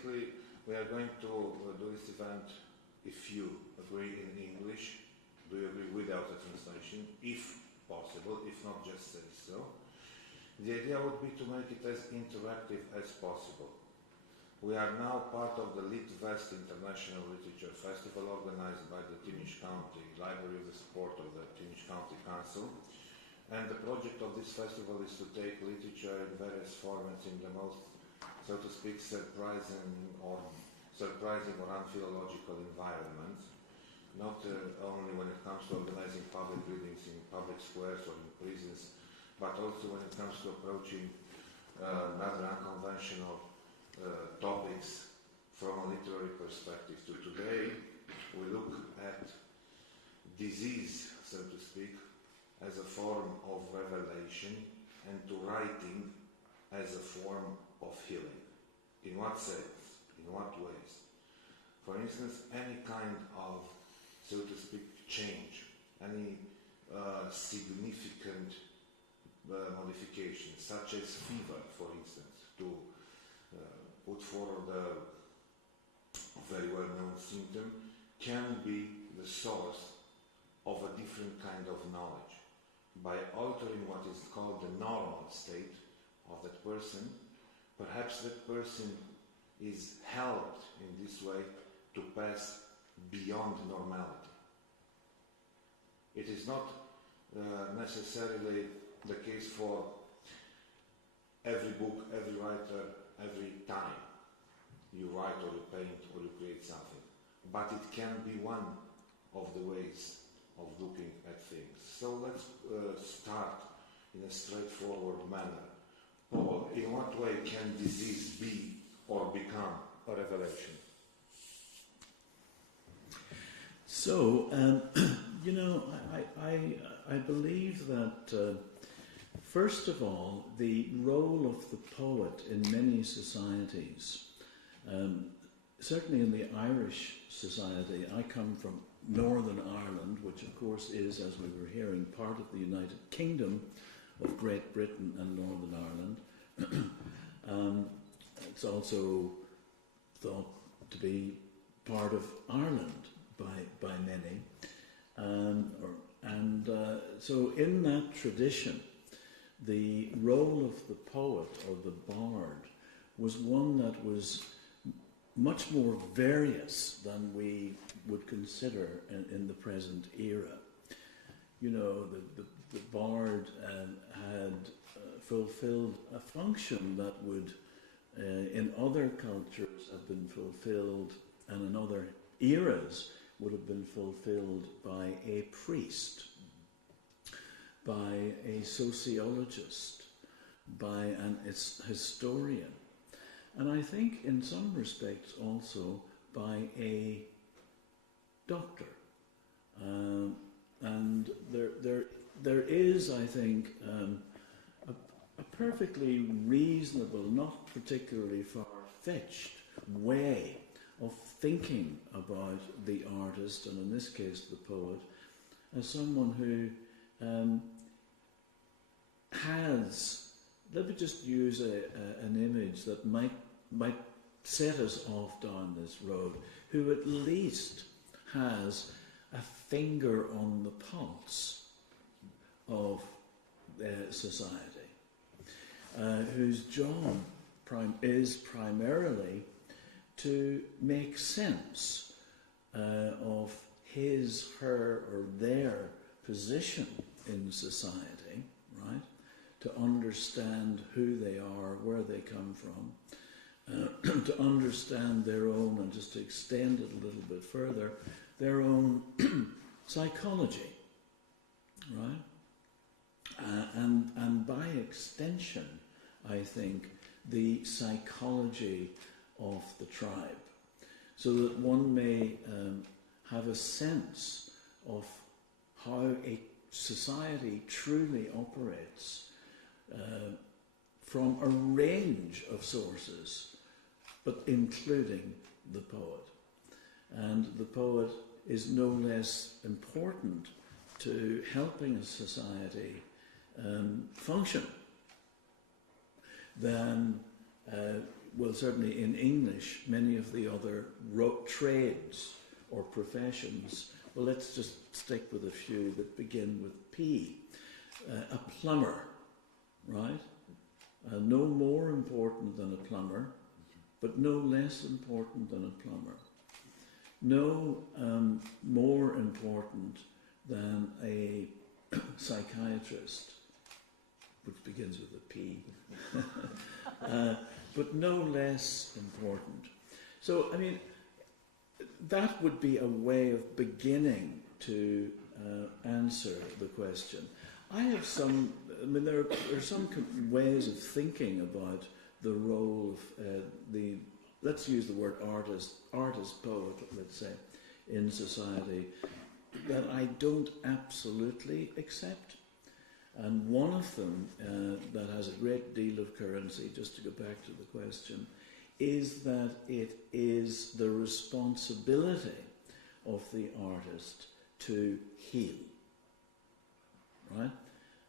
basically, we are going to do this event, if you agree, in English. Do you agree without a translation? If possible, if not, just say so. The idea would be to make it as interactive as possible. We are now part of the LitVest International Literature Festival, organized by the Timiș County Library with the support of the Timiș County Council. And the project of this festival is to take literature in various formats in the most, so to speak, surprising or unphilological environments. Not only when it comes to organizing public readings in public squares or in prisons, but also when it comes to approaching rather unconventional topics from a literary perspective. Today, we look at disease, so to speak, as a form of revelation, and to writing as a form of healing. In what sense? In what ways? For instance, any kind of, so to speak, change, any significant modification, such as fever, for instance, to put forward a very well-known symptom, can be the source of a different kind of knowledge. By altering what is called the normal state of that person, perhaps that person is helped in this way to pass beyond normality. It is not necessarily the case for every book, every writer, every time you write or you paint or you create something. But it can be one of the ways of looking at things. So let's start in a straightforward manner. Paul, in what way can disease be or become a revelation? So, you know, I believe that, first of all, the role of the poet in many societies, certainly in the Irish society, I come from Northern Ireland, which of course is, as we were hearing, part of the United Kingdom of Great Britain and Northern Ireland. It's also thought to be part of Ireland by many. So in that tradition, the role of the poet or the bard was one that was much more various than we would consider in the present era. You know, the bard had fulfilled a function that would, in other cultures, have been fulfilled, and in other eras would have been fulfilled by a priest, by a sociologist, by an historian, and I think in some respects also by a doctor. And there is, I think, a perfectly reasonable, not particularly far-fetched way of thinking about the artist, and in this case the poet, as someone who has, let me just use an image that might set us off down this road, who at least has a finger on the pulse of society, whose job is primarily to make sense of his, her, or their position in society, right? To understand who they are, where they come from, to understand their own, and just to extend it a little bit further, their own psychology, right? And by extension, I think, the psychology of the tribe, so that one may have a sense of how a society truly operates from a range of sources, but including the poet. And the poet is no less important to helping a society function than well, certainly in English, many of the other trades or professions, well, let's just stick with a few that begin with P. A plumber, right? No more important than a plumber, but no less important than a plumber. No more important than a psychiatrist, which begins with a P, but no less important. So, I mean, that would be a way of beginning to answer the question. I have some, I mean, there are some ways of thinking about the role of the, let's use the word artist, poet, let's say, in society, that I don't absolutely accept. And one of them that has a great deal of currency, just to go back to the question, is that it is the responsibility of the artist to heal. Right?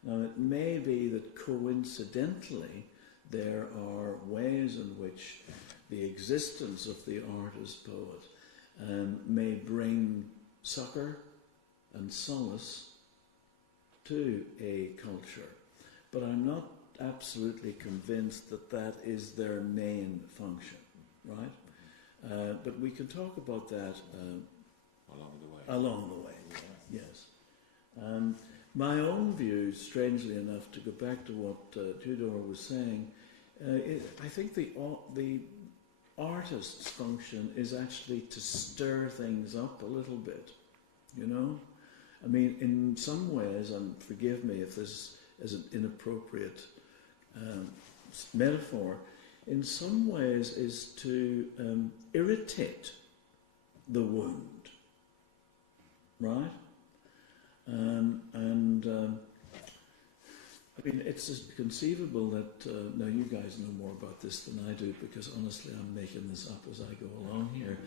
Now, it may be that coincidentally there are ways in which the existence of the artist-poet may bring succour and solace to a culture. But I'm not absolutely convinced that that is their main function, right? But we can talk about that along the way, yes. My own view, strangely enough, to go back to what Tudor was saying, I think the artist's function is actually to stir things up a little bit, you know? I mean, in some ways, and forgive me if this is an inappropriate metaphor, in some ways is to irritate the wound, right? I mean, it's conceivable that, now you guys know more about this than I do, because honestly I'm making this up as I go along here.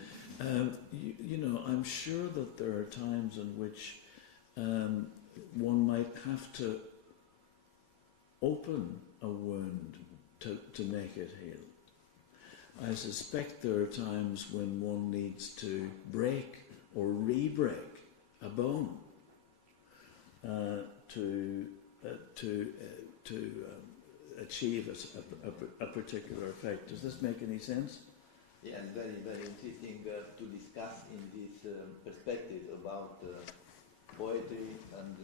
You know, I'm sure that there are times in which one might have to open a wound to make it heal. I suspect there are times when one needs to break or re-break a bone to achieve a particular effect. Does this make any sense? Yes, very, very interesting to discuss in this perspective about poetry and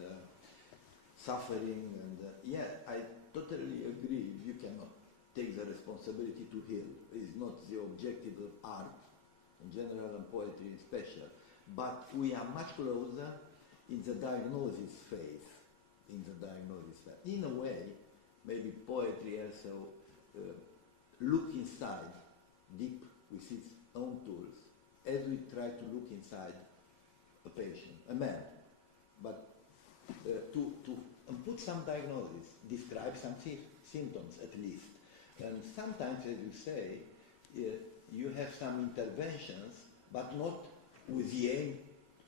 suffering. And yeah, I totally agree. You cannot take the responsibility to heal. It's not the objective of art in general and poetry in special. But we are much closer in the diagnosis phase. In a way, maybe poetry also look inside, deep with its own tools, as we try to look inside a patient, a man. But to put some diagnosis, describe some symptoms at least. And sometimes, as you say, you have some interventions, but not with the aim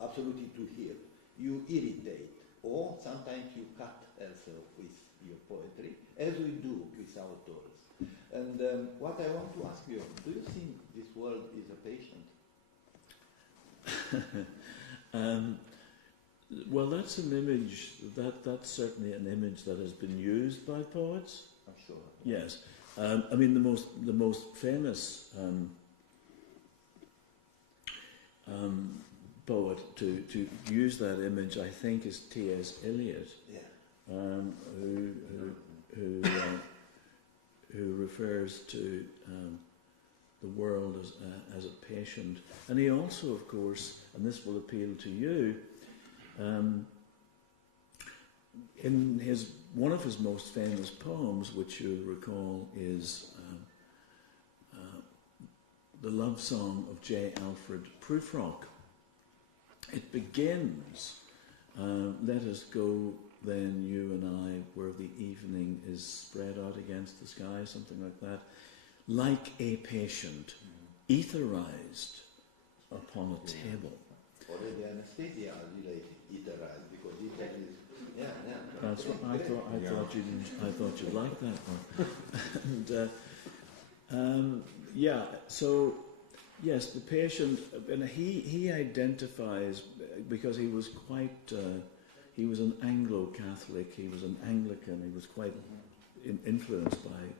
absolutely to heal. You irritate, or sometimes you cut also with your poetry, as we do with our tools. And what I want to ask you, do you think this world is a patient? Well, that's an image, that's certainly an image that has been used by poets. I'm sure. Yes. I mean, the most famous poet to use that image, I think, is T.S. Eliot, who refers to the world as a patient. And he also, of course, and this will appeal to you, in one of his most famous poems, which you'll recall, is the love song of J. Alfred Prufrock. It begins, let us go then, you and I, where the evening is spread out against the sky, something like that, like a patient, etherized upon a table. Already anesthesia related, etherized, because ether is, That's what I thought. I thought you'd like that one. Yeah, so yes, the patient, and he identifies, because he was quite, he was an Anglo-Catholic, he was an Anglican, he was quite influenced by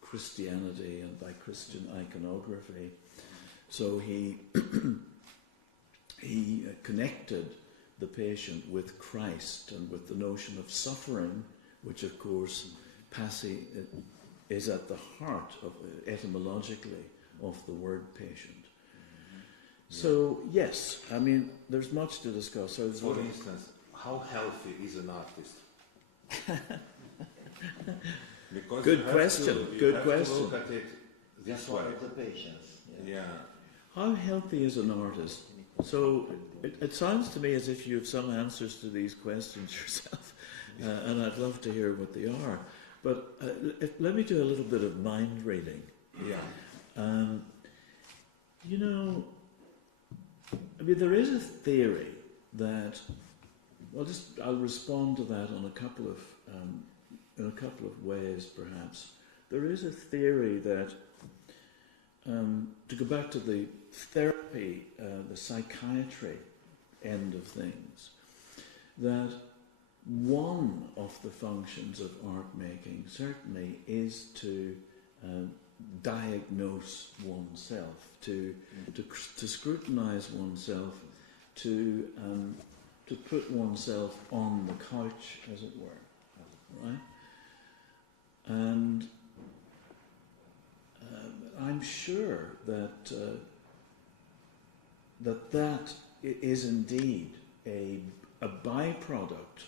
Christianity and by Christian iconography. So he he connected the patient with Christ and with the notion of suffering, which of course is at the heart of, etymologically, of the word patient. So yes, I mean, there's much to discuss. So for instance, how healthy is an artist? Because good question. Good question. To look at it this way. The patients. Yeah. How healthy is an artist? So it sounds to me as if you have some answers to these questions yourself, and I'd love to hear what they are. But let me do a little bit of mind reading. Yeah. You know, I mean, there is a theory that, I'll respond to that on in a couple of ways, perhaps. There is a theory that, to go back to the therapy, the psychiatry end of things, that one of the functions of art making certainly is to diagnose oneself, to scrutinize oneself, to put oneself on the couch, as it were, right? And I'm sure that that is indeed a byproduct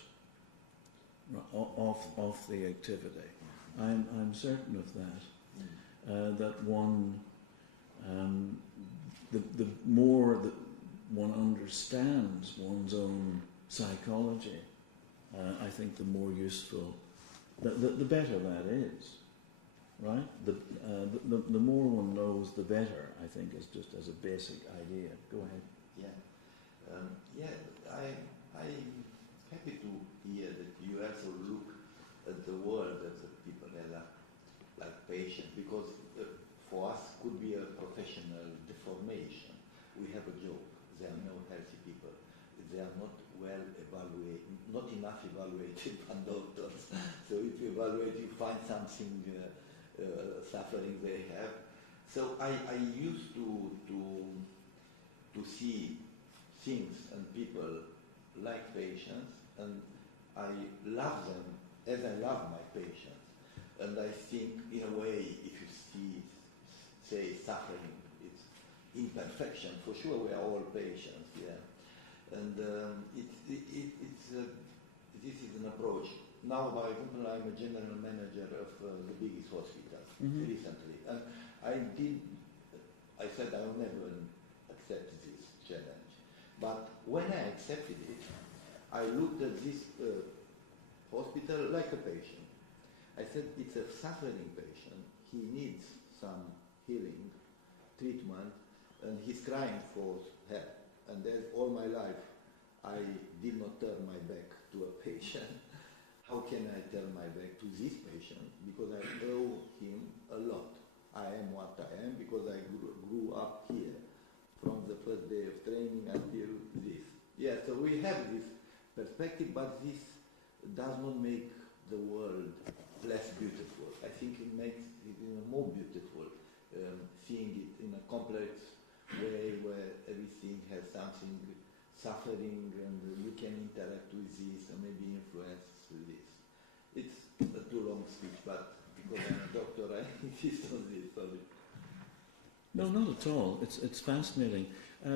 of the activity. I'm certain of that. That one, the more that one understands one's own psychology, I think the more useful, the better that is, right? The more one knows, the better, I think, is just as a basic idea. Go ahead. Yeah, I'm happy to hear that you also look at the world as the people that are like patient, because for us could be a professional deformation. We have a job. There are no healthy people. They are not well evaluated, not enough evaluated by doctors. So if you evaluate, you find something suffering they have. So I used to see things and people like patients, and I love them as I love my patients. And I think, in a way, if you see, say, suffering, it's imperfection. For sure, we are all patients, yeah. And this is an approach. Now, for example, I'm a general manager of the biggest hospital recently, and I said I will never accept this challenge. But when I accepted it, I looked at this hospital like a patient. I said, it's a suffering patient. He needs some healing, treatment, and he's crying for help. And then all my life, I did not turn my back to a patient. How can I turn my back to this patient? Because I owe him a lot. I am what I am because I grew up here, from the first day of training until this. Yeah, so we have this perspective, but this does not make the world less beautiful. I think it makes it more beautiful, seeing it in a complex way where everything has something suffering and you can interact with this and maybe influence this. It's a too long speech, but because I'm a doctor, I insist on this. Sorry. No, not at all. It's fascinating.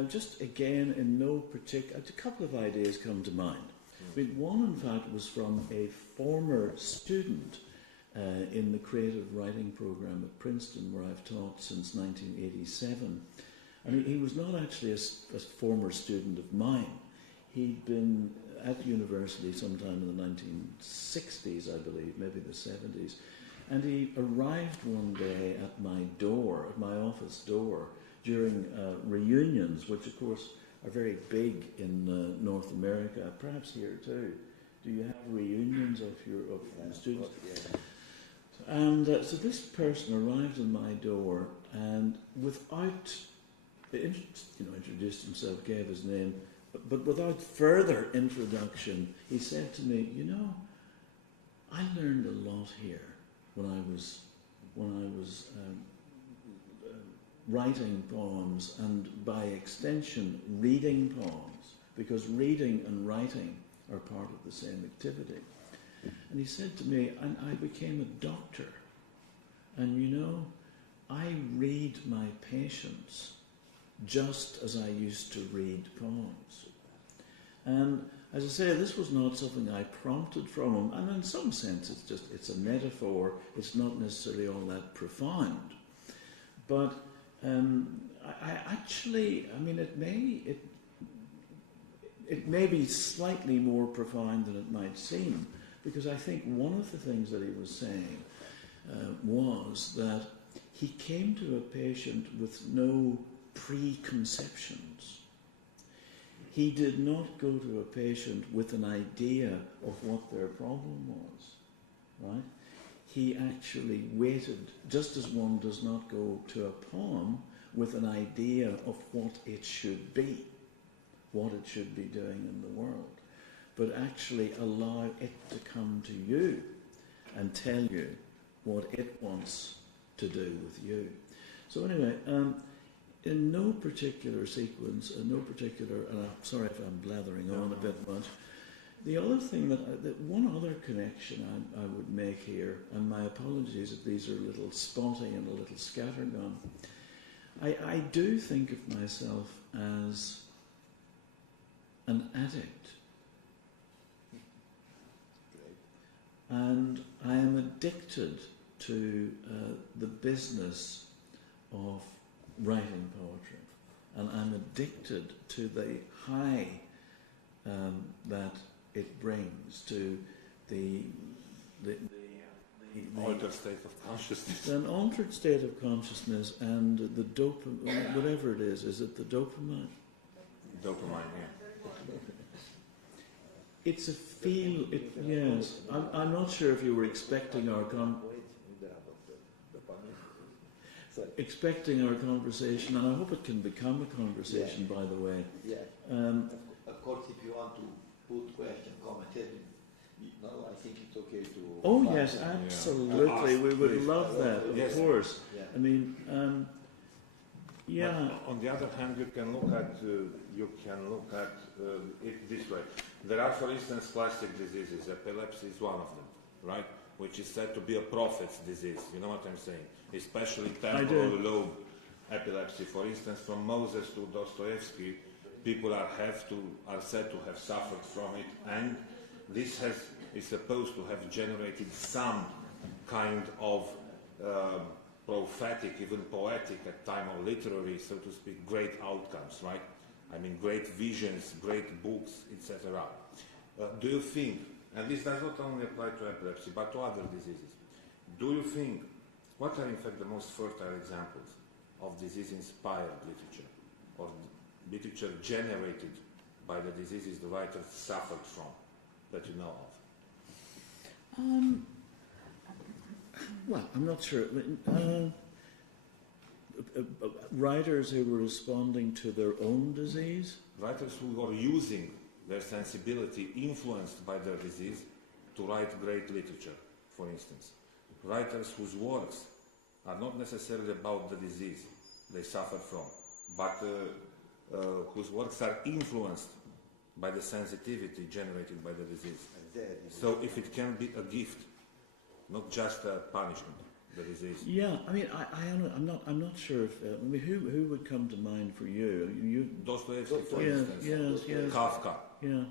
Just again, in no particular, a couple of ideas come to mind. I mean, one, in fact, was from a former student in the creative writing program at Princeton, where I've taught since 1987. I mean, he was not actually a former student of mine. He'd been at the university sometime in the 1960s, I believe, maybe the 70s. And he arrived one day at my door, at my office door, during reunions, which of course are very big in North America, perhaps here too. Do you have reunions of your students? Yeah. And so this person arrived at my door, and without, introduced himself, gave his name, but without further introduction, he said to me, I learned a lot here when I was writing poems, and by extension reading poems, because reading and writing are part of the same activity. And he said to me, and I became a doctor, and I read my patients just as I used to read poems. And as I say, this was not something I prompted from him, and in some sense it's a metaphor, it's not necessarily all that profound. But it may be slightly more profound than it might seem, because I think one of the things that he was saying was that he came to a patient with no preconceptions. He did not go to a patient with an idea of what their problem was, right? He actually waited, just as one does not go to a poem with an idea of what it should be, what it should be doing in the world, but actually allow it to come to you and tell you what it wants to do with you. So anyway, in no particular sequence, and I'm sorry if I'm blathering on a bit much, the other thing that one other connection I would make here, and my apologies if these are a little spotty and a little scattergun, I do think of myself as an addict. And I am addicted to the business of writing poetry. And I'm addicted to the high that it brings, to the altered state of consciousness. An altered state of consciousness, and the dopamine, whatever it is it the dopamine? Dopamine, yeah. It's a feel, yes. I'm not sure if you were expecting our conversation, and I hope it can become a conversation, by the way. Yeah. Of course, if you want to put question, comment, I think it's okay to... Oh, yes, absolutely. We would love that, of course. Yeah. I mean, yeah. But on the other hand, you can look at it this way. There are, for instance, classic diseases. Epilepsy is one of them, right? Which is said to be a prophet's disease. You know what I'm saying? Especially temporal lobe epilepsy. For instance, from Moses to Dostoevsky, people are said to have suffered from it, and this is supposed to have generated some kind of prophetic, even poetic at time, or literary, so to speak, great outcomes, right? I mean, great visions, great books, etc. Do you think, and this does not only apply to epilepsy, but to other diseases, do you think, what are in fact the most fertile examples of disease-inspired literature, or literature generated by the diseases the writers suffered from, that you know of? Well, I'm not sure. Writers who were responding to their own disease? Writers who were using their sensibility, influenced by their disease, to write great literature, for instance. Writers whose works are not necessarily about the disease they suffer from, but whose works are influenced by the sensitivity generated by the disease. So if it can be a gift, not just a punishment, the disease. Yeah, I mean, I'm not sure if who would come to mind for you? Dostoevsky, for instance. Yes. Kafka. Yeah.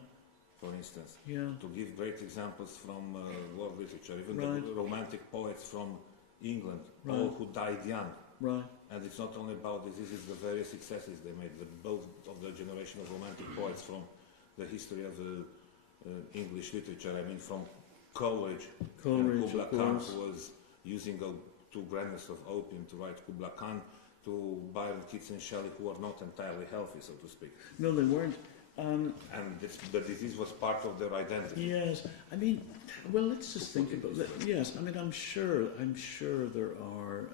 For instance. Yeah. To give great examples from world literature, even the romantic poets from England, all who died young. Right. And it's not only about diseases, the various successes they made. Both of the generation of romantic poets from the history of the English literature. I mean, from Coleridge, Kubla Khan, who was using 2 granules of opium to write Kubla Khan, to Byron, Keats and Shelley, who are not entirely healthy, so to speak. No, they weren't. and the disease was part of their identity. Yes, I mean, well, let's just think about that. Yes, I mean, I'm sure there are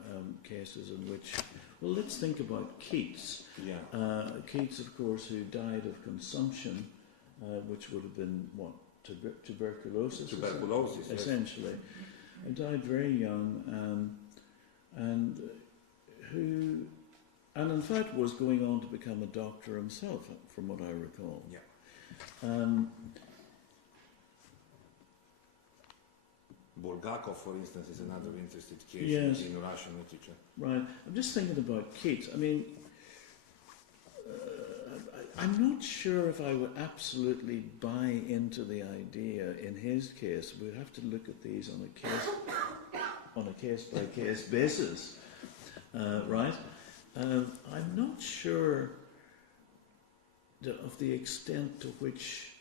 cases in which, well, let's think about Keats. Yeah. Keats, of course, who died of consumption, which would have been what, tuberculosis. Tuberculosis, essentially, and died very young, and who. And in fact was going on to become a doctor himself, from what I recall. Yeah. Bulgakov, for instance, is another interesting case in Russian literature. Right. I'm just thinking about Keats. I mean, I'm not sure if I would absolutely buy into the idea in his case. We'd have to look at these on a case-by-case basis, right? I'm not sure of the extent to which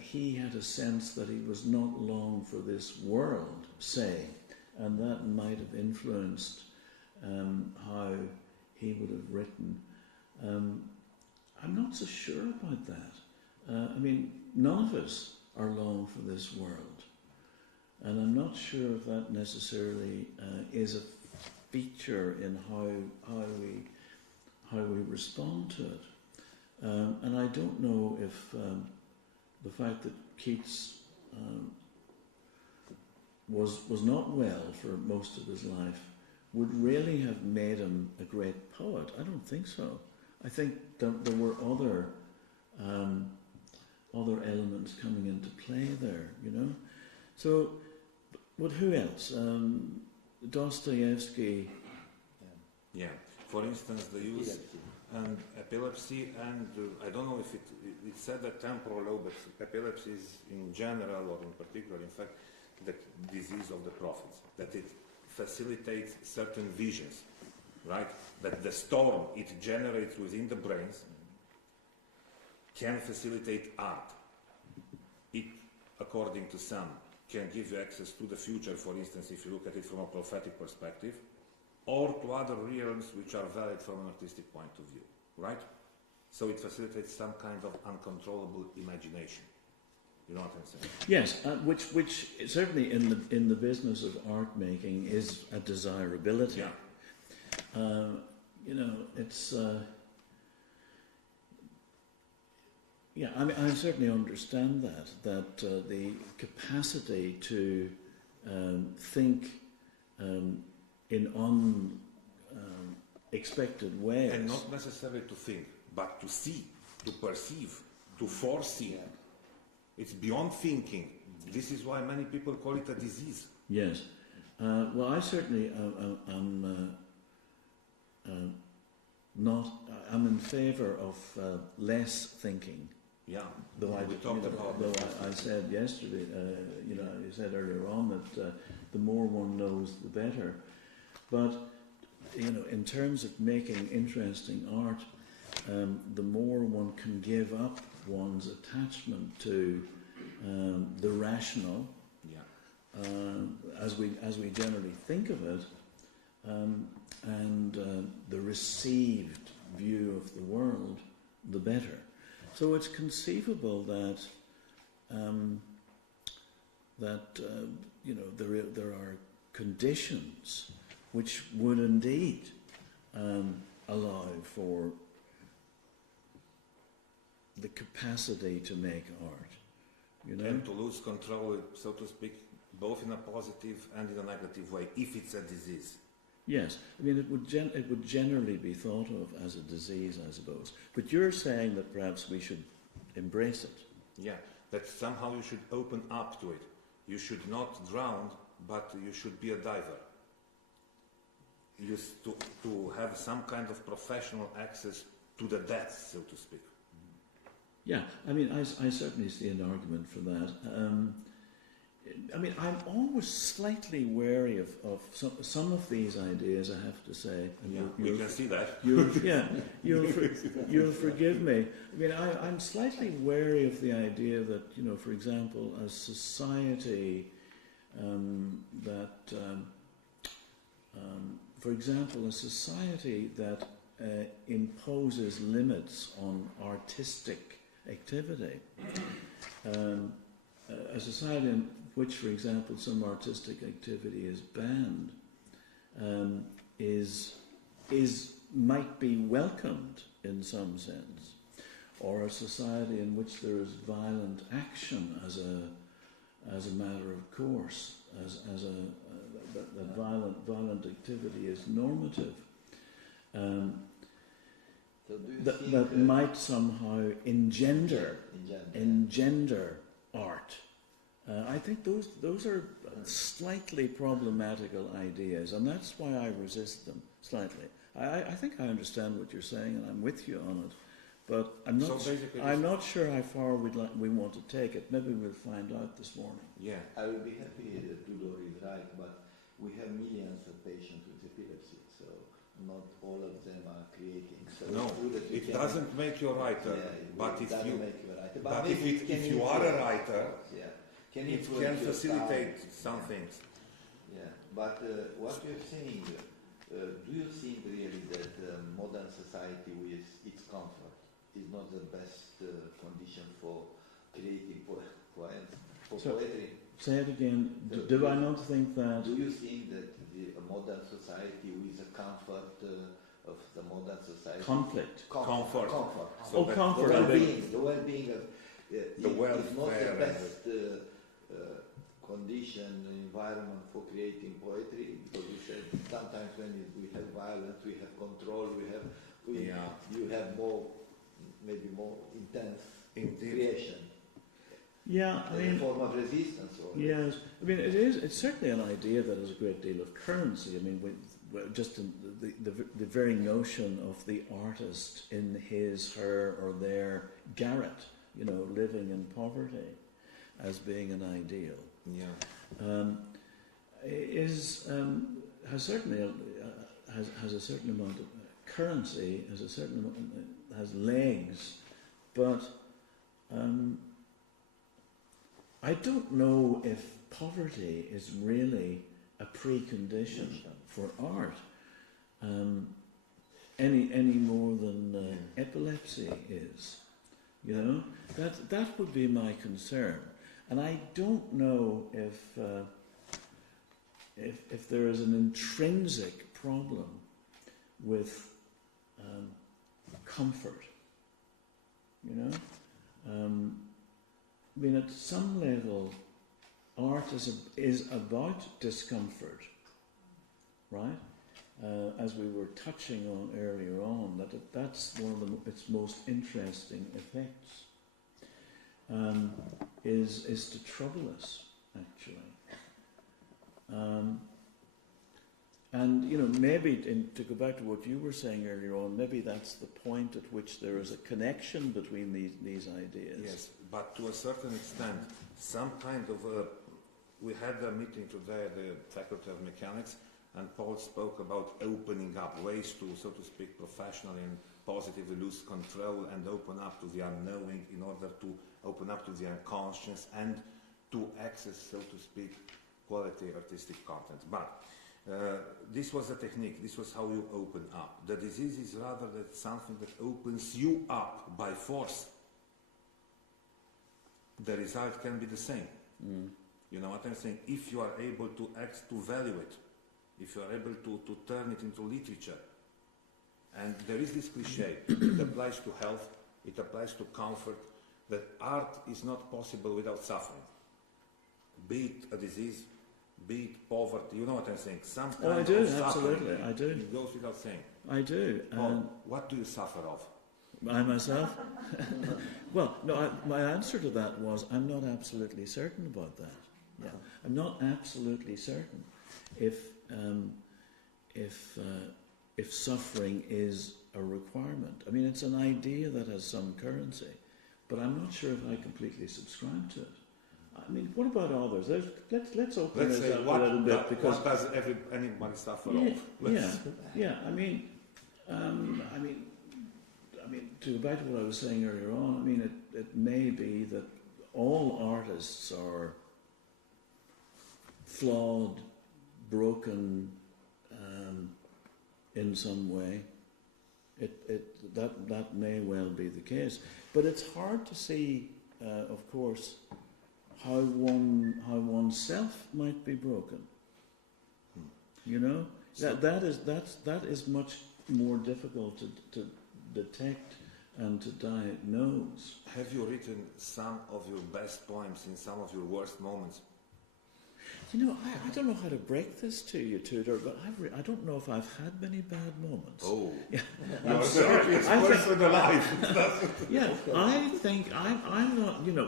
he had a sense that he was not long for this world, say, and that might have influenced how he would have written. I'm not so sure about that. I mean, none of us are long for this world, and I'm not sure if that necessarily is a feature in how we respond to it, and I don't know if the fact that Keats was not well for most of his life would really have made him a great poet. I don't think so. I think there were other elements coming into play there, you know. So, but who else? Dostoevsky. Yeah. For instance, the use and epilepsy, and I don't know if it said that temporal lobe, but epilepsy is in general or in particular, in fact, the disease of the prophets. That it facilitates certain visions, right? That the storm it generates within the brains can facilitate art. It, according to some, can give you access to the future, for instance, if you look at it from a prophetic perspective, or to other realms which are valid from an artistic point of view, right? So it facilitates some kind of uncontrollable imagination. You know what I'm saying? Yes, which certainly in the business of art making is a desirability. Yeah. You know, it's. Yeah, I mean, I certainly understand that the capacity to think in unexpected ways. And not necessarily to think, but to see, to perceive, to foresee. Yeah. It's beyond thinking. This is why many people call it a disease. Yes. Well, I certainly I'm in favour of less thinking. Yeah. Though we talked about. Though I said yesterday, you know, you said earlier on that the more one knows, the better. But you know, in terms of making interesting art, the more one can give up one's attachment to the rational, as we generally think of it, and the received view of the world, the better. So it's conceivable that you know, there are conditions which would indeed allow for the capacity to make art, you know, and to lose control, so to speak, both in a positive and in a negative way, if it's a disease. Yes, I mean it would generally be thought of as a disease, I suppose. But you're saying that perhaps we should embrace it. Yeah, that somehow you should open up to it. You should not drown, but you should be a diver. To have some kind of professional access to the depths, so to speak. Yeah, I mean, I certainly see an argument for that. I mean, I'm always slightly wary of some of these ideas, I have to say. And yeah, we can see that. You'll forgive me. I mean, I'm slightly wary of the idea that, you know, for example, a society that imposes limits on artistic activity. A society in which, for example, some artistic activity is banned might be welcomed in some sense, or a society in which there is violent action as a matter of course, that violent activity is normative. That might somehow engender art. I think those are slightly problematical ideas, and that's why I resist them slightly. I think I understand what you're saying, and I'm with you on it, but I'm not sure how far we want to take it. Maybe we'll find out this morning. Yeah, I will be happy that Tudor is right, but we have millions of patients with epilepsy, so not all of them are creating. So no, it doesn't make you a writer. Yeah, but if you make you a writer. But if you are a writer, it can facilitate some things. Yeah, but what you're saying, do you think really that modern society with its comfort is not the best condition for creating poetry? Say it again. Do I not think that? Do you think that the modern society with the comfort of the modern society? Comfort. So comfort. The well-being of is not the best condition, environment for creating poetry, because we said sometimes when we have violence, we have control, you have maybe more intense creation. Yeah, I mean, a form of resistance. Yes, I mean it's certainly an idea that has a great deal of currency. I mean, just in the very notion of the artist in his, her, or their garret, living in poverty, as being an ideal. Yeah, has certainly has a certain amount of currency, has legs, but I don't know if poverty is really a precondition for art, any more than epilepsy is. That would be my concern. And I don't know if there is an intrinsic problem with comfort. I mean, at some level, art is about discomfort, right? As we were touching on earlier on, that's one of its most interesting effects. Is to trouble us, actually. And maybe to go back to what you were saying earlier on, maybe that's the point at which there is a connection between these ideas. Yes, but to a certain extent, some kind of we had a meeting today at the Faculty of Mechanics, and Paul spoke about opening up ways to, so to speak, professionally and positively lose control and open up to the unknowing in order to open up to the unconscious and to access, so to speak, quality artistic content. But this was a technique, this was how you open up. The disease is rather that something that opens you up by force. The result can be the same. You know what I'm saying? If you are able to value it, if you are able to turn it into literature. And there is this cliche, it applies to health, it applies to comfort, that art is not possible without suffering. Be it a disease, be it poverty, you know what I'm saying? Some kind I do, of absolutely, suffering, I do. It goes without saying. I do. What do you suffer of? I myself? Well, no, my answer to that was I'm not absolutely certain about that. Yeah, I'm not absolutely certain if suffering is a requirement. I mean, it's an idea that has some currency, but I'm not sure if I completely subscribe to it. I mean, what about others? Let's open this up a little bit, because what does anybody suffer of? Yeah. I mean, to go back to what I was saying earlier on. I mean, it may be that all artists are flawed, broken in some way, that may well be the case. But it's hard to see, of course, how oneself might be broken. You know, that is much more difficult to detect and to diagnose. Have you written some of your best poems in some of your worst moments? You know, I don't know how to break this to you, Tudor, but I don't know if I've had many bad moments. Oh, yeah. I'm sorry. It's person alive. Yeah, I think I'm not. You know,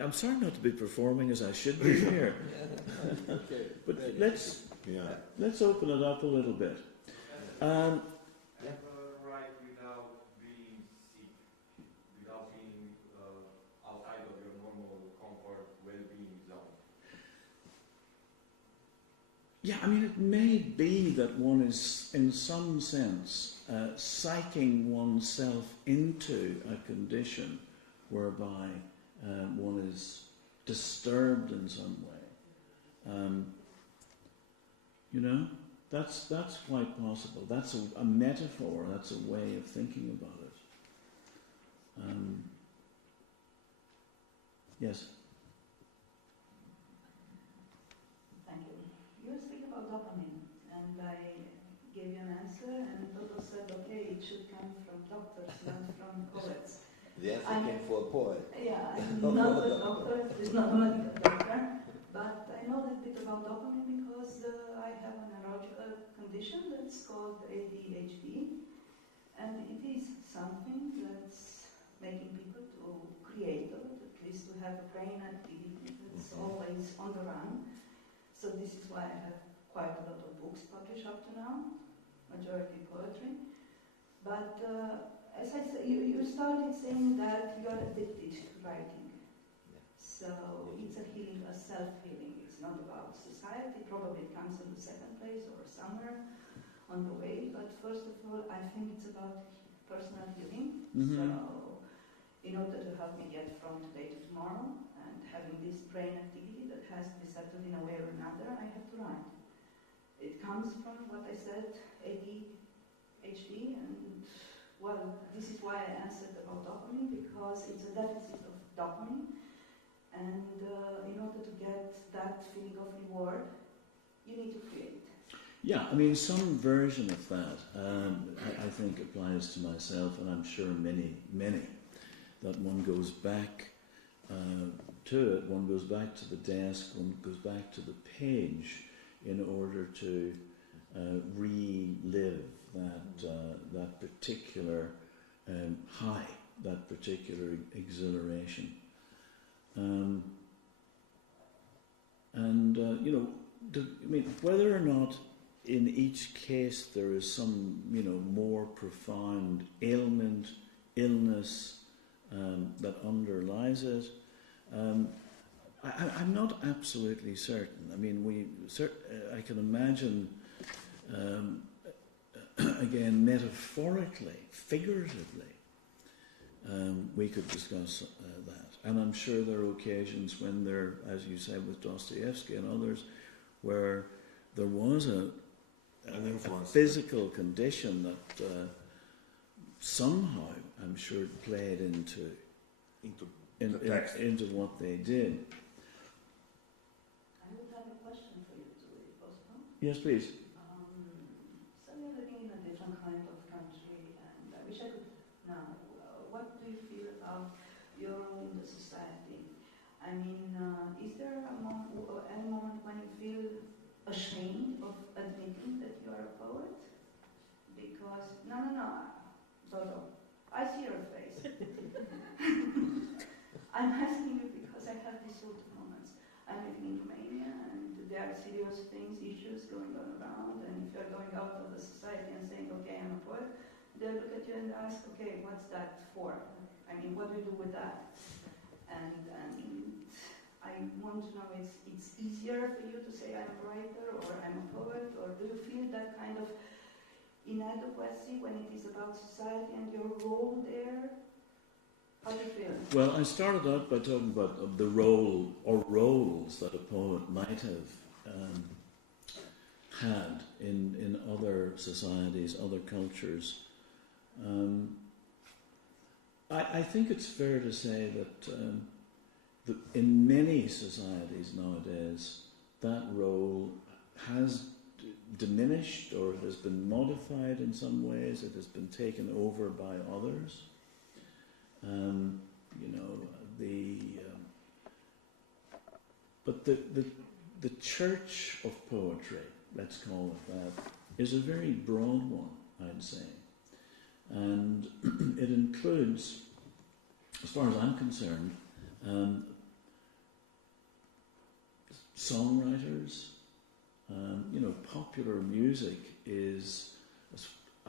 I'm sorry not to be performing as I should be here. Okay. But let's open it up a little bit. Write without being sick, without being outside of your normal comfort, well-being zone. Yeah, I mean, it may be that one is, in some sense, psyching oneself into a condition whereby one is disturbed in some way. You know, that's quite possible. That's a metaphor. That's a way of thinking about it. Yes. Thank you. You speak about dopamine, and I gave you an answer, and Toto said, okay, it should come from doctors, not from poets. The answer came for a poet. Yeah, I'm not a doctor, it's not a medical doctor, but I know a little bit about dopamine because I have a neurological condition that's called ADHD, and it is something that's making people to creative, at least to have a brain activity that's always on the run. So this is why I have quite a lot of books published up to now, majority poetry. But as I said, you started saying that you are addicted to writing. So it's a healing, a self-healing. It's not about society. Probably it comes in the second place or somewhere on the way. But first of all, I think it's about personal healing. Mm-hmm. So in order to help me get from today to tomorrow and having this brain activity that has to be settled in a way or another, I have to write. It comes from what I said, ADHD, and well, this is why I answered about dopamine, because it's a deficit of dopamine, and in order to get that feeling of reward, you need to create. Yeah, I mean, some version of that, I think, applies to myself, and I'm sure many, that one goes back to it, one goes back to the desk, one goes back to the page in order to relive that particular high, that particular exhilaration. You know, I mean, whether or not in each case there is some, you know, more profound ailment, illness that underlies it, I'm not absolutely certain. I mean, I can imagine, again, metaphorically, figuratively, we could discuss that. And I'm sure there are occasions when there, as you said with Dostoevsky and others, where there was a physical condition that somehow, I'm sure, played into what they did. I would have a question for you too, if possible. Yes, please. So you're living in a different kind of country, and I wish I could know, what do you feel about your role in the society? I mean, is there any moment when you feel ashamed of admitting that you are a poet? Because, no, Dodo, I see your face. I'm asking you because I have these sort of moments. I'm living in Romania, and there are serious things, issues going on around, and if you're going out of the society and saying, okay, I'm a poet, they'll look at you and ask, okay, what's that for? I mean, what do you do with that? And I want to know, it's easier for you to say I'm a writer or I'm a poet, or do you feel that kind of inadequacy when it is about society and your role there? How do you feel? Well, I started out by talking about the role or roles that a poet might have had in other societies, other cultures. I think it's fair to say that in many societies nowadays, that role has diminished, or it has been modified in some ways. It has been taken over by others. But the church of poetry, let's call it that, is a very broad one, I'd say. And it includes, as far as I'm concerned, songwriters. Popular music is,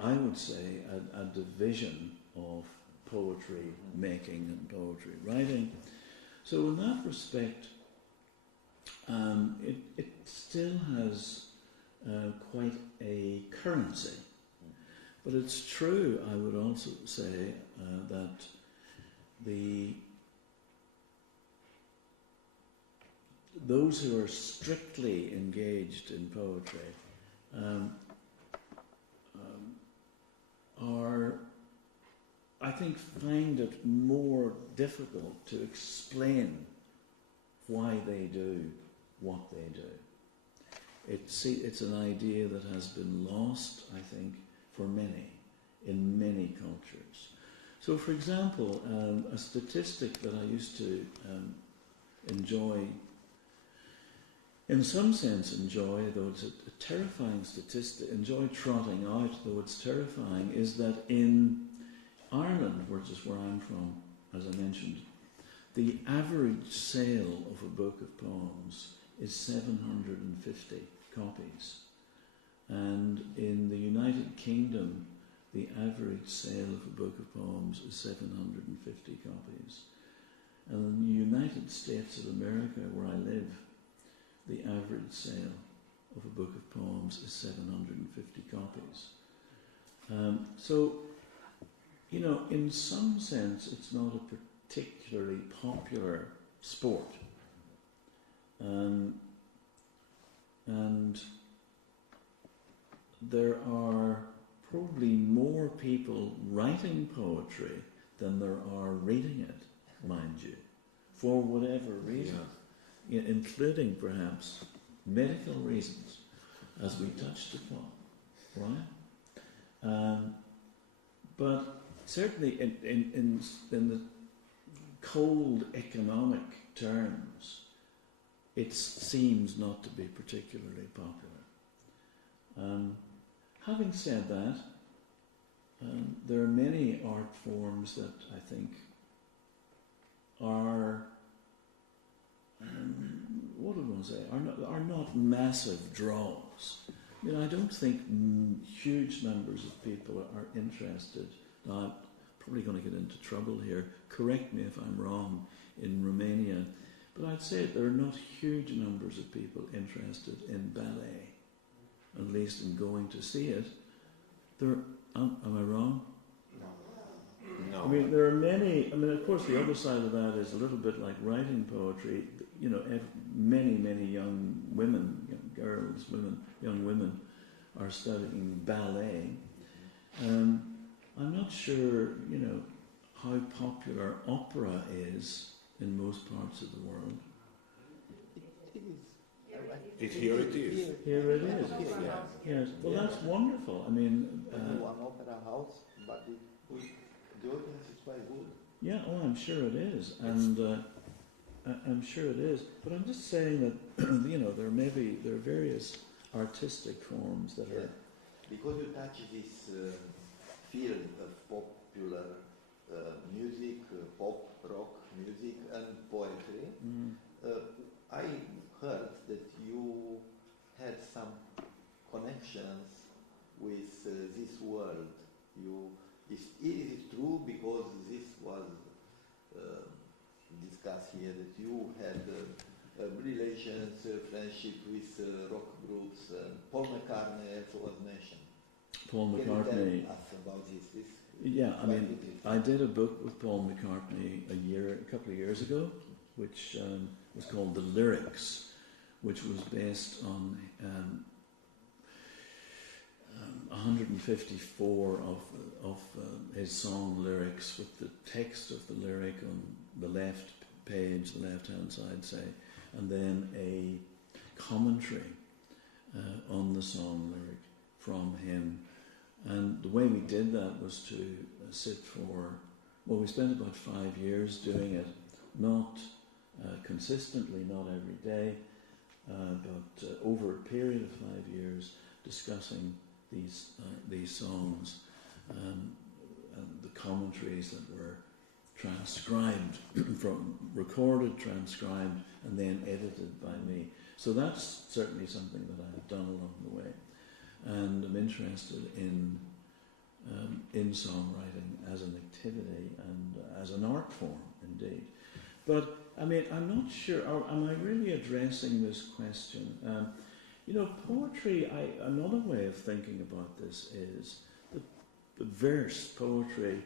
I would say, a division of poetry making and poetry writing. So in that respect, it still has quite a currency. But it's true, I would also say, that those who are strictly engaged in poetry I think, find it more difficult to explain why they do what they do. It's an idea that has been lost, I think, for many, in many cultures. So, for example, a statistic that I used to enjoy, in some sense enjoy, though it's a terrifying statistic, enjoy trotting out, though it's terrifying, is that in Ireland, which is where I'm from, as I mentioned, the average sale of a book of poems is 750 copies. And in the United Kingdom, the average sale of a book of poems is 750 copies. And in the United States of America, where I live, the average sale of a book of poems is 750 copies. So, you know, in some sense, it's not a particularly popular sport. And there are probably more people writing poetry than there are reading it, mind you, for whatever reason, including perhaps medical reasons, as we touched upon, right? But certainly in the cold economic terms, it seems not to be particularly popular. Having said that, there are many art forms that I think are, what do I want to say, are not massive draws. I mean, I don't think huge numbers of people are interested. Now, I'm probably going to get into trouble here. Correct me if I'm wrong, in Romania. But I'd say there are not huge numbers of people interested in ballet, at least in going to see it. Am I wrong? No. I mean, there are many. I mean, of course, the other side of that is a little bit like writing poetry. You know, many young women, young women are studying ballet. I'm not sure, you know, how popular opera is in most parts of the world. Here it is. Here it is. Yeah. Yes. Well, that's wonderful. I mean, one opera house, but the audience is quite good. yeah. Oh, I'm sure it is, and I'm sure it is. But I'm just saying that you know there are various artistic forms that are. Because you touch this field of popular music, pop, rock music, and poetry. I heard that you had some connections with this world. Is it true, because this was discussed here, that you had relations, friendship with rock groups? Paul McCartney also was mentioned. Paul McCartney. Can you tell us about this? Yeah, I mean, I did a book with Paul McCartney a couple of years ago, which was called The Lyrics, which was based on 154 of his song lyrics with the text of the lyric on the left page, the left-hand side, say, and then a commentary on the song lyric from him. And the way we did that was to sit for, well, we spent about 5 years doing it, not consistently, not every day, but over a period of 5 years, discussing these songs and the commentaries that were transcribed, recorded, transcribed, and then edited by me. So that's certainly something that I have done along the way, and I'm interested in songwriting as an activity and as an art form, indeed. But I mean, I'm not sure. Am I really addressing this question? You know, poetry. Another way of thinking about this is the verse poetry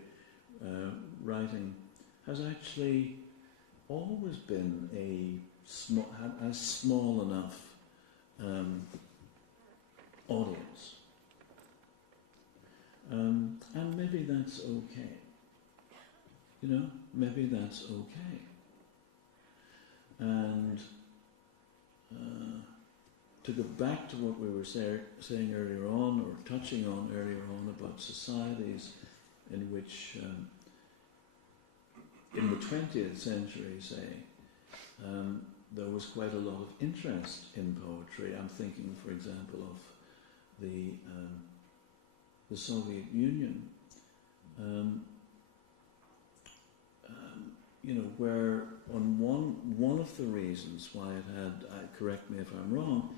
writing has actually always been a small enough audience, and maybe that's okay. You know, maybe that's okay. And to go back to what we were saying earlier on, or touching on earlier on, about societies in which, in the 20th century, say, there was quite a lot of interest in poetry. I'm thinking, for example, of the Soviet Union. You know, where on one of the reasons why it had, correct me if I'm wrong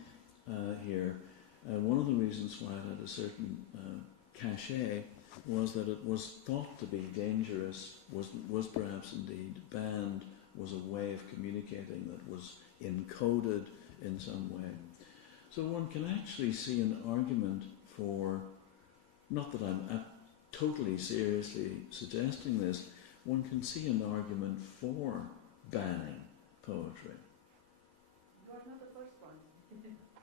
here, one of the reasons why it had a certain cachet was that it was thought to be dangerous, was perhaps indeed banned, was a way of communicating that was encoded in some way. So one can actually see an argument for, not that I'm totally seriously suggesting this, one can see an argument for banning poetry. You are not the first one.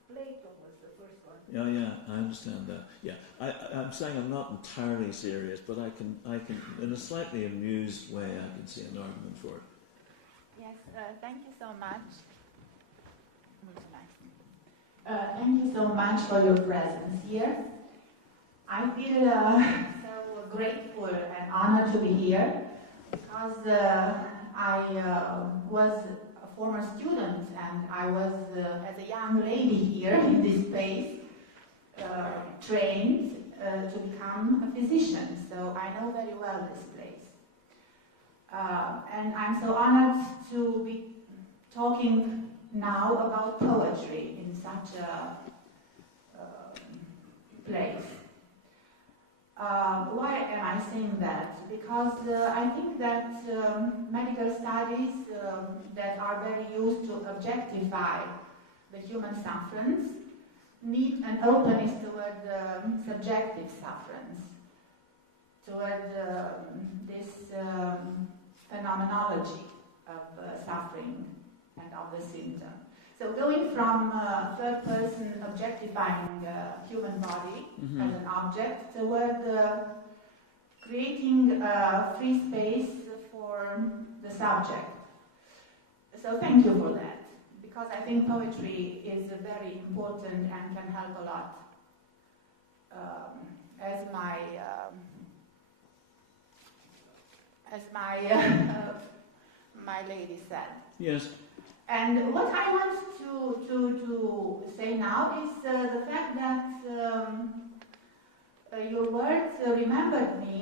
Plato was the first one. Yeah, I understand that. Yeah, I'm saying I'm not entirely serious, but I can, in a slightly amused way, I can see an argument for it. Yes, thank you so much. Thank you so much for your presence here. I feel so grateful and honored to be here, because I was a former student, and I was, as a young lady here in this space, trained to become a physician, so I know very well this place. And I'm so honored to be talking now about poetry in such a place. Why am I saying that? Because I think that medical studies that are very used to objectify the human sufferance need an openness toward subjective sufferance, toward this phenomenology of suffering and of the symptom. So going from third person objectifying human body as an object toward creating a free space for the subject. So thank you for that, because I think poetry is very important and can help a lot. As my lady said. Yes. And what I want to say now is the fact that your words remembered me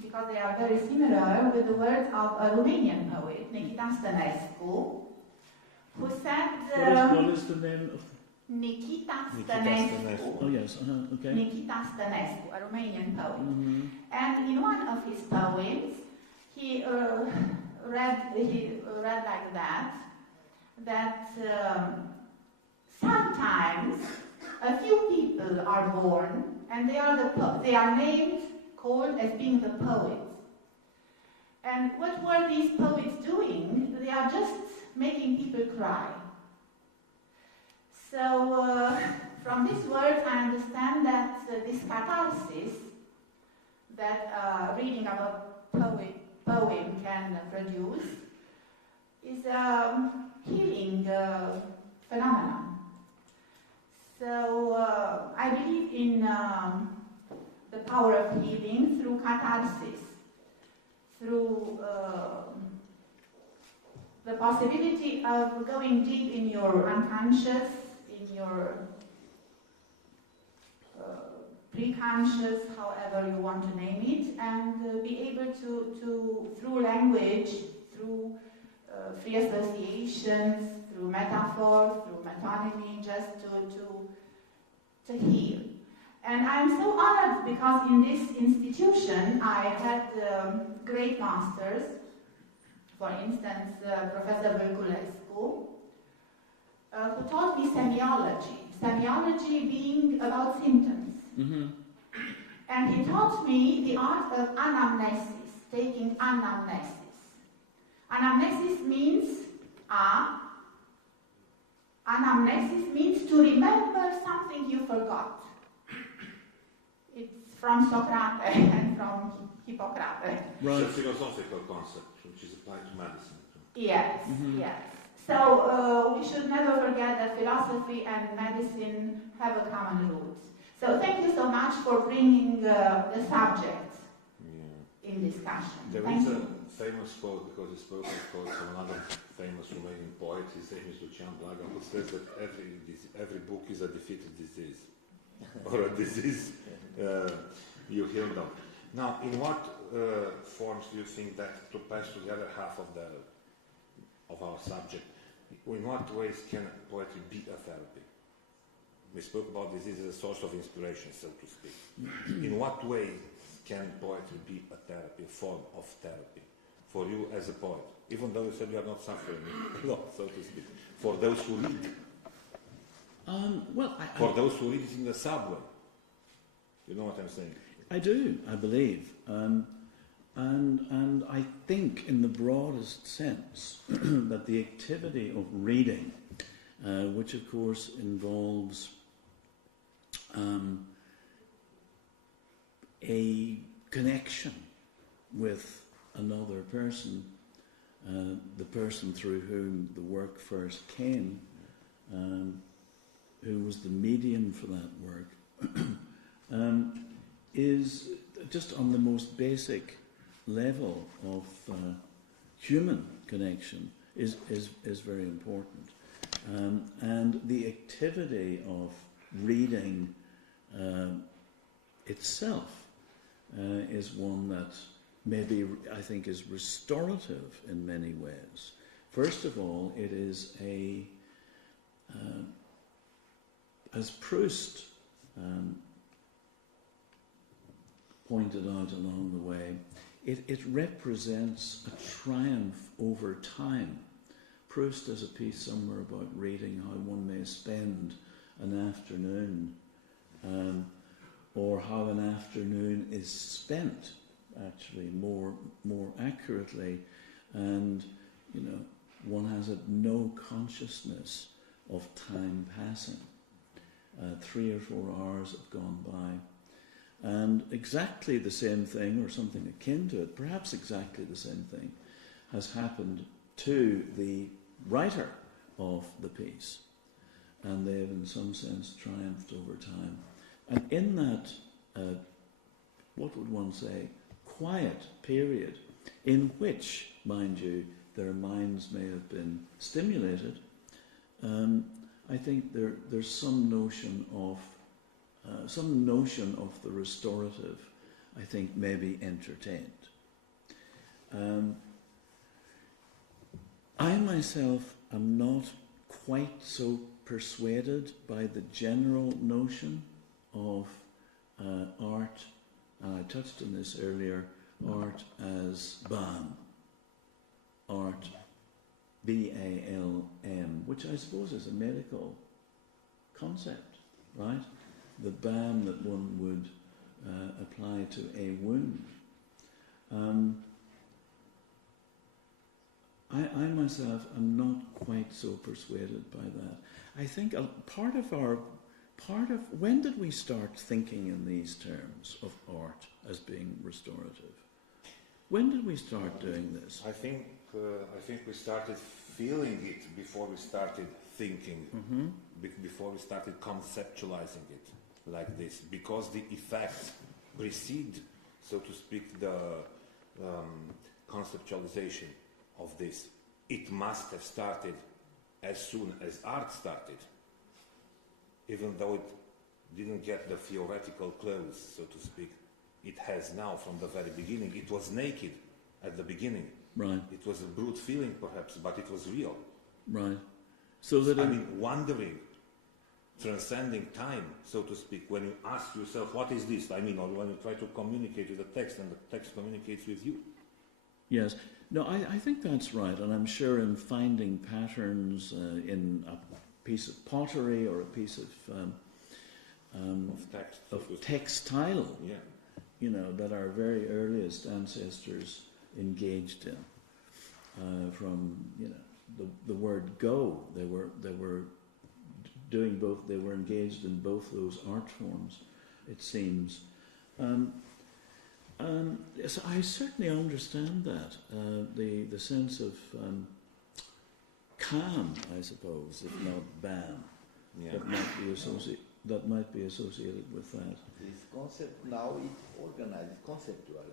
because they are very similar with the words of a Romanian poet, Nikita Stănescu, who said... what is the name of... Nikita Stănescu. Oh yes, okay. Nikita Stănescu, a Romanian poet. And in one of his poems, he read like that sometimes a few people are born and they are named, called as being the poets. And what were these poets doing? They are just making people cry. So from from these words, I understand that this catharsis that reading of a poem can produce is a healing phenomenon. So I believe in the power of healing through catharsis, through the possibility of going deep in your unconscious, in your preconscious, however you want to name it, and be able to through language, through free associations, through metaphor, through metonymy, just to heal. And I'm so honored because in this institution I had great masters, for instance, Professor Vulculescu, who taught me semiology being about symptoms. Mm-hmm. And he taught me the art of anamnesis, taking anamnesis. Anamnesis means anamnesis means to remember something you forgot. It's from Socrates and from Hippocrates. Right. It's a philosophical concept which is applied to medicine. Yes, yes. So we should never forget that philosophy and medicine have a common root. So thank you so much for bringing the subject in discussion. There is a famous quote, because it's spoken quote from another famous Romanian poet, his name is Lucian Blaga, who says that every book is a defeated disease, or a disease you heal them. Now, in what forms do you think that, to pass to the other half of our subject, in what ways can poetry be a therapy? We spoke about disease as a source of inspiration, so to speak. In what way can poetry be a therapy, a form of therapy, for you as a poet? Even though you said you are not suffering a lot, so to speak. For those who read. For those who read it in the subway. You know what I'm saying? I do, I believe. And I think in the broadest sense that the activity of reading, which of course involves a connection with another person, the person through whom the work first came, who was the medium for that work, is just on the most basic level of human connection is very important. And the activity of reading itself is one that maybe I think is restorative in many ways. First of all, it is as Proust pointed out along the way, it represents a triumph over time. Proust has a piece somewhere about reading, how one may spend an afternoon, or how an afternoon is spent, actually, more accurately, and one has no consciousness of time passing. 3 or 4 hours have gone by. And exactly the same thing, or something akin to it, perhaps exactly the same thing, has happened to the writer of the piece. And they have in some sense triumphed over time. And in that, what would one say, quiet period, in which, mind you, their minds may have been stimulated, I think there's some notion of the restorative, I think, may be entertained. I myself am not quite so persuaded by the general notion of art, and I touched on this earlier, art as balm, art, B-A-L-M, which I suppose is a medical concept, right? The balm that one would apply to a wound. I myself am not quite so persuaded by that. I think a part of our part of, when did we start thinking in these terms of art as being restorative? When did we start doing this? I think we started feeling it before we started thinking, before we started conceptualizing it like this, because the effects precede, so to speak, the conceptualization of this. It must have started as soon as art started, even though it didn't get the theoretical clothes, so to speak. It has now from the very beginning. It was naked at the beginning. Right. It was a brute feeling perhaps, but it was real. Right. So that wandering, transcending time, so to speak, when you ask yourself, what is this? Or when you try to communicate with the text and the text communicates with you. Yes. No, I think that's right, and I'm sure in finding patterns in a piece of pottery or a piece of text, of textile, that our very earliest ancestors engaged in. From the word go, they were doing both. They were engaged in both those art forms, it seems. Yes, I certainly understand that, the sense of calm, I suppose, if not ban, that might be associated with that. This concept now is organized, conceptual,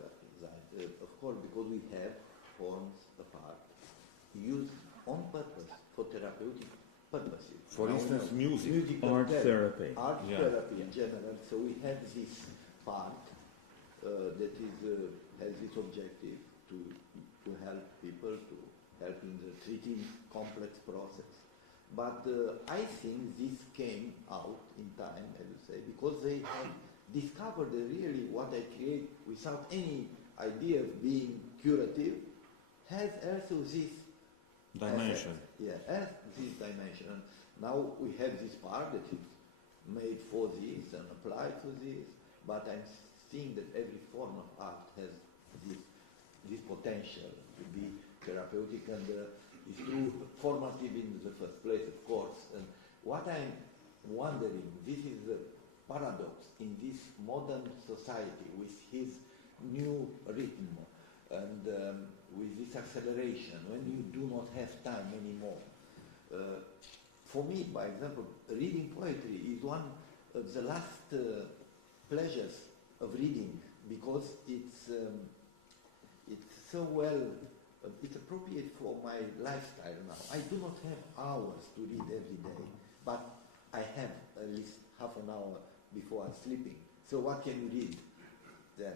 of course, because we have forms of art used on purpose for therapeutic purposes. For instance, music, art therapy. Art therapy in general. So we have this part that has this objective to help people, to help in the treating complex process. But I think this came out in time, I would say, because they have discovered that really what I create without any idea of being curative has also this dimension. Has this dimension. And now we have this part that is made for this and applied to this, but I'm seeing that every form of art has this potential to be therapeutic and is true formative in the first place, of course. And what I'm wondering, this is the paradox in this modern society with his new rhythm and with this acceleration, when you do not have time anymore. For me, by example, reading poetry is one of the last pleasures of reading, because it's so well, it's appropriate for my lifestyle now. I do not have hours to read every day, but I have at least half an hour before I'm sleeping. So what can you read then?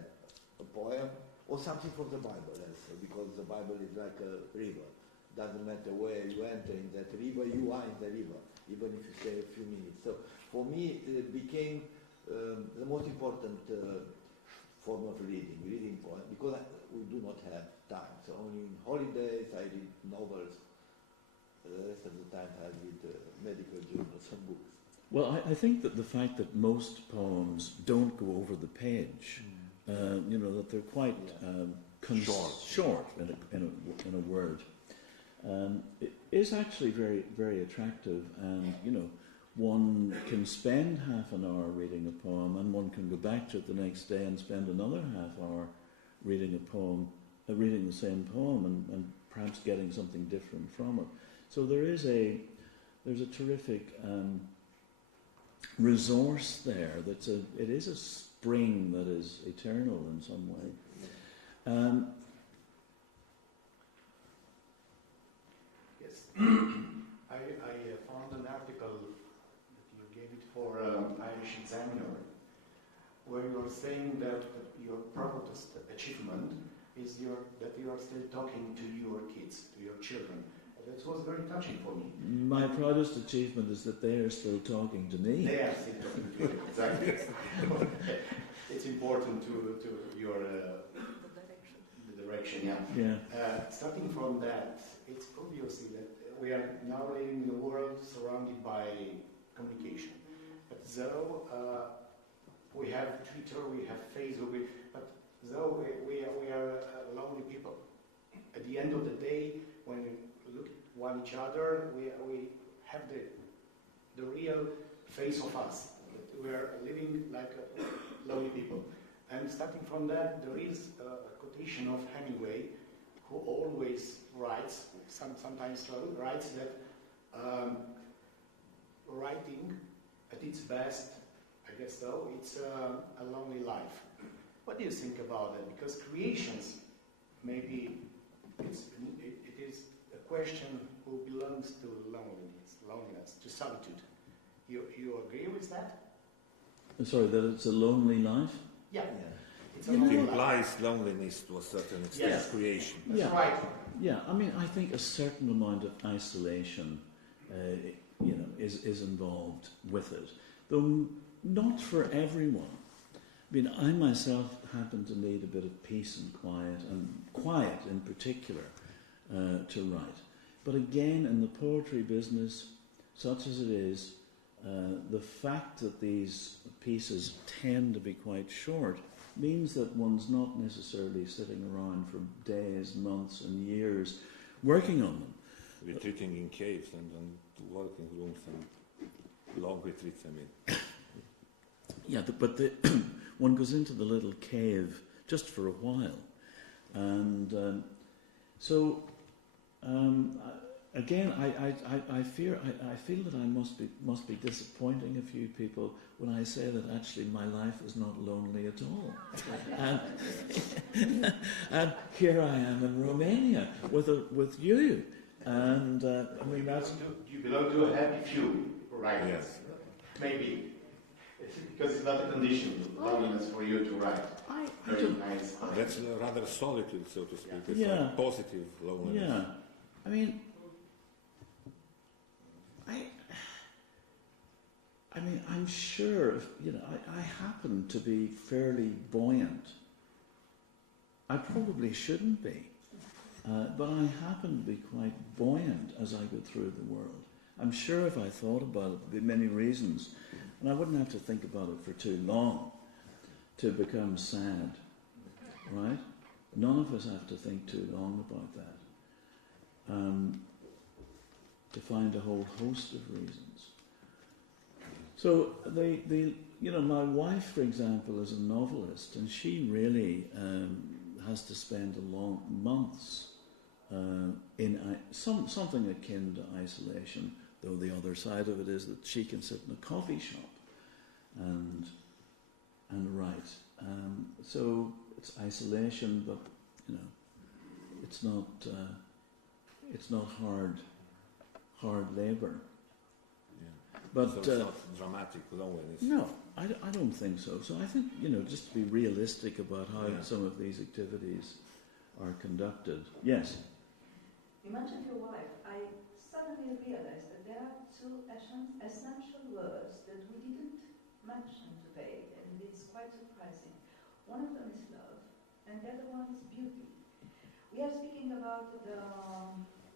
A poem or something from the Bible also, because the Bible is like a river. Doesn't matter where you enter in that river, you are in the river, even if you stay a few minutes. So for me, it became the most important form of reading poem, because we do not have time. So only in holidays I read novels. The rest of the time I read medical journals and books. Well, I think that the fact that most poems don't go over the page, that they're quite short in a word, it is actually very, very attractive, and one can spend half an hour reading a poem, and one can go back to it the next day and spend another half hour reading a poem, reading the same poem, and perhaps getting something different from it. So there's a terrific resource there. It is a spring that is eternal in some way. Yes, I found an article that you gave it for Irish Examiner, where you're saying that your proudest achievement is that you are still talking to your kids, to your children. That was very touching for me. My proudest achievement is that they are still talking to me. They are still talking to you, exactly. It's important to your the direction, starting from that, it's obvious that we are now living in a world surrounded by communication. But though we have Twitter, we have Facebook, but though we are lonely people, at the end of the day, when we look at each other, we have the real face of us. we are living like lonely people. And starting from that, there is a quotation of Hemingway, who always writes, sometimes writes that writing at its best, I guess so, it's a lonely life. What do you think about that? Because creations, maybe it is a question who belongs to loneliness, to solitude. You agree with that? Sorry, that it's a lonely life? Yeah. It implies loneliness to a certain extent, yes. Creation. That's right. Yeah, I mean, I think a certain amount of isolation, is involved with it, though not for everyone. I mean, I myself happen to need a bit of peace and quiet in particular, to write. But again, in the poetry business, such as it is, the fact that these pieces tend to be quite short means that one's not necessarily sitting around for days, months and years working on them. Retreating in caves and working rooms and long retreats, I mean. Yeah, but one goes into the little cave just for a while. And again, I feel that I must be disappointing a few people when I say that actually my life is not lonely at all. And here I am in Romania with you, and I mean that's. You belong to a happy few, right? Yes. Maybe. Because it's not a condition, loneliness for you to write. Very nice. That's rather solitude, so to speak. It's Yeah. like positive loneliness. Yeah, I mean, I'm sure if, I happen to be fairly buoyant. I probably shouldn't be, but I happen to be quite buoyant as I go through the world. I'm sure if I thought about it, there'd be many reasons, and I wouldn't have to think about it for too long to become sad, right? None of us have to think too long about that. To find a whole host of reasons. So my wife, for example, is a novelist, and she really has to spend months in something akin to isolation. Though the other side of it is that she can sit in a coffee shop and write. So it's isolation, but it's not hard labour. Yeah. But so it's not dramatic loneliness. no, I don't think so. So I think just to be realistic about how Yeah. some of these activities are conducted. Yes. You mentioned your wife. I suddenly realized that there are two essential words that we didn't mention today, and it's quite surprising. One of them is love, and the other one is beauty. We are speaking about the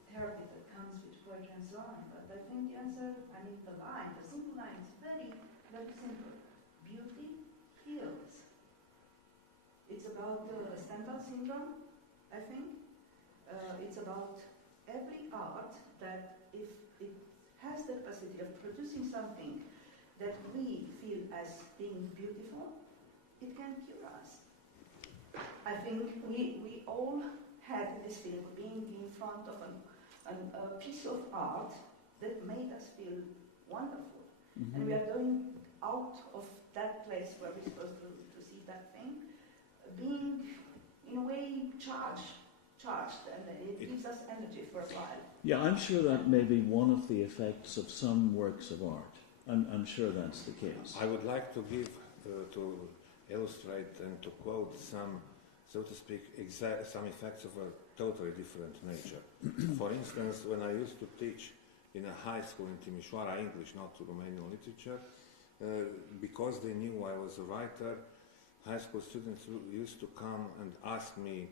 therapy that comes with poetry and so on, but I think the answer, the simple line is very, very simple. Beauty heals. It's about the Stendhal syndrome, I think. It's about every art that if it has the capacity of producing something that we feel as being beautiful, it can cure us. I think we all had this feeling of being in front of a piece of art that made us feel wonderful. Mm-hmm. And we are going out of that place where we're supposed to see that thing, being in a way charged, and it gives us energy for a while. Yeah, I'm sure that may be one of the effects of some works of art. I'm sure that's the case. I would like to give, to illustrate and to quote some, so to speak, some effects of a totally different nature. For instance, when I used to teach in a high school in Timişoara, English, not Romanian literature, because they knew I was a writer, high school students used to come and ask me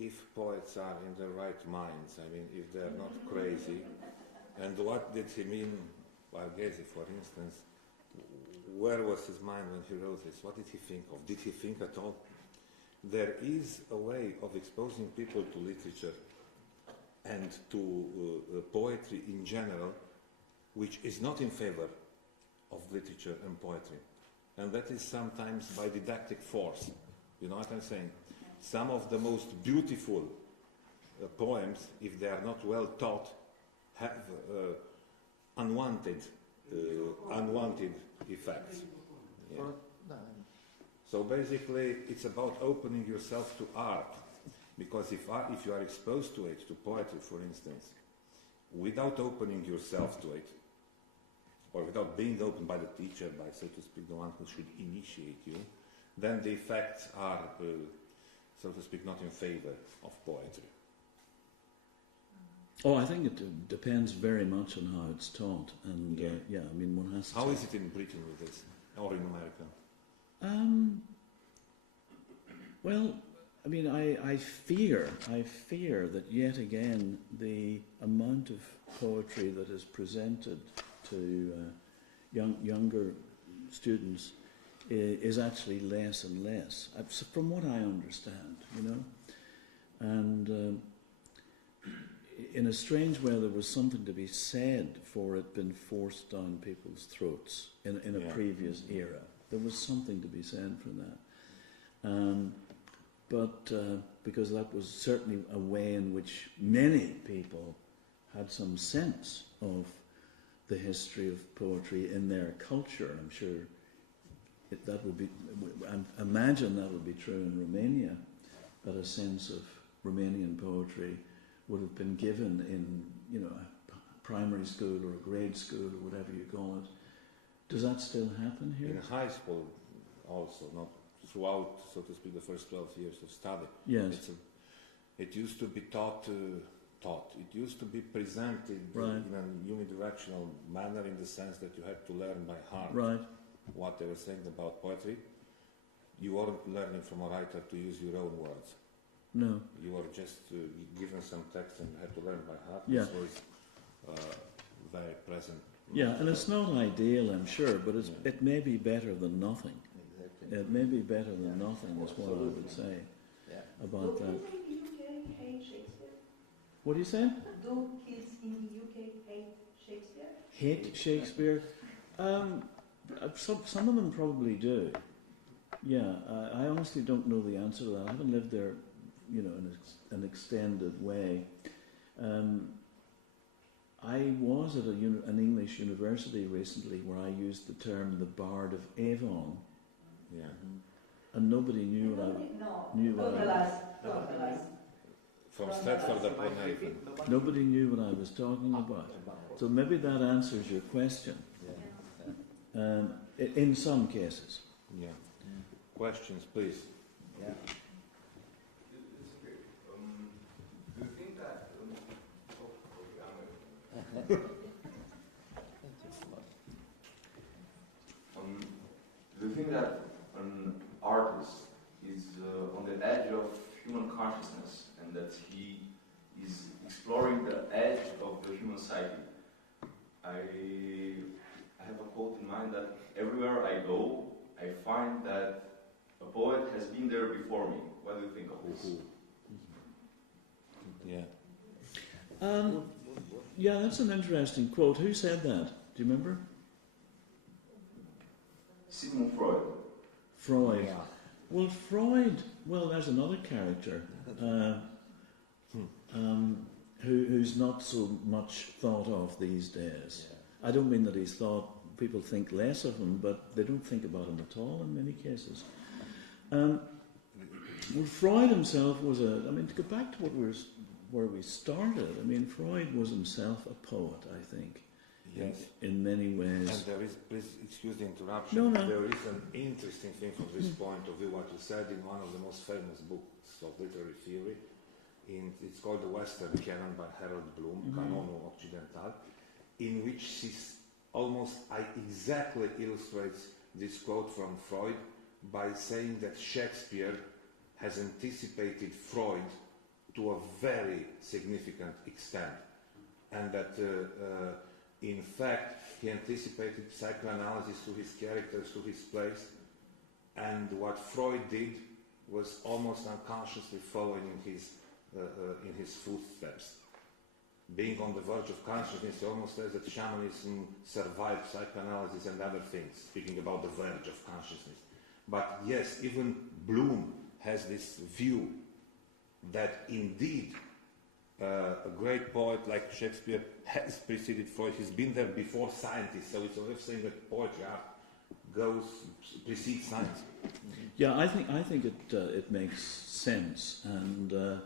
if poets are in their right minds, I mean, if they're not crazy. And what did he mean, Borghese, for instance? Where was his mind when he wrote this? What did he think of? Did he think at all? There is a way of exposing people to literature and to poetry in general, which is not in favor of literature and poetry. And that is sometimes by didactic force. You know what I'm saying? Some of the most beautiful poems, if they are not well taught, have unwanted effects. Yeah. So basically, it's about opening yourself to art, because if you are exposed to it, to poetry, for instance, without opening yourself to it, or without being opened by the teacher, by, so to speak, the one who should initiate you, then the effects are, so to speak, not in favor of poetry. Oh, I think it depends very much on how it's taught, and yeah, I mean, one has to... How is it in Britain with this, or in America? Well, I mean, I fear that yet again the amount of poetry that is presented to younger students is actually less and less, from what I understand, you know. And in a strange way, there was something to be said for it being forced down people's throats in a previous era. There was something to be said for that. But because that was certainly a way in which many people had some sense of the history of poetry in their culture. I'm sure that would be, I imagine that would be true in Romania, that a sense of Romanian poetry would have been given in, you know, a primary school or a grade school or whatever you call it. Does that still happen here? In high school also, not throughout, so to speak, the first 12 years of study. Yes. It used to be taught. It used to be presented in a unidirectional manner, in the sense that you had to learn by heart what they were saying about poetry. You weren't learning from a writer to use your own words. No. You were just given some text and you had to learn by heart. Yeah. This was very present. Yeah, and it's not ideal, I'm sure, but it may be better than nothing. Exactly. It may be better than nothing, is what I would say about that. Do kids in the UK hate Shakespeare? What do you say? Do kids in the UK hate Shakespeare? Hate Shakespeare? Some of them probably do. Yeah, I honestly don't know the answer to that. I haven't lived there, you know, in an extended way. I was at an English university recently where I used the term the Bard of Avon. Yeah. And nobody knew what From Stratford upon Avon. Nobody knew what I was talking about. So maybe that answers your question. In some cases. Yeah. Questions, please. Yeah. Do you think that do you think that an artist is on the edge of human consciousness, and that he is exploring the edge of the human psyche? I have a quote in mind that everywhere I go, I find that a poet has been there before me. What do you think of this? Yeah. Yeah, that's an interesting quote. Who said that? Do you remember? Sigmund Freud. Freud. Yeah. Well, Freud, there's another character who's not so much thought of these days. Yeah. I don't mean that he's thought, people think less of him, but they don't think about him at all in many cases. Well, Freud himself was to go back to where we started, Freud was himself a poet, I think. Yes. In many ways. And there is, please excuse the interruption, no. There is an interesting thing from this point of view, what you said in one of the most famous books of literary theory. It's called The Western Canon by Harold Bloom, Canon Occidental, in which he almost exactly illustrates this quote from Freud by saying that Shakespeare has anticipated Freud to a very significant extent, and that in fact he anticipated psychoanalysis to his characters, to his plays, and what Freud did was almost unconsciously following in his footsteps. being on the verge of consciousness, he almost says that shamanism survived psychoanalysis and other things, speaking about the verge of consciousness. But yes, even Bloom has this view that indeed a great poet like Shakespeare has preceded Freud. He's been there before scientists, so it's a way of saying that poetry precedes science. Yeah, I think it makes sense, and a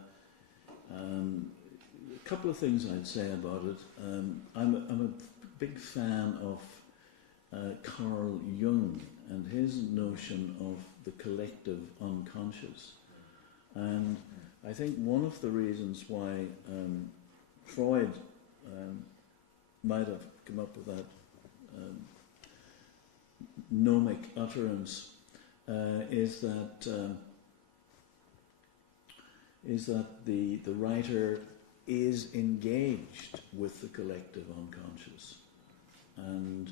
couple of things I'd say about it. I'm a big fan of Carl Jung and his notion of the collective unconscious, and I think one of the reasons why Freud might have come up with that gnomic utterance is that the writer is engaged with the collective unconscious, and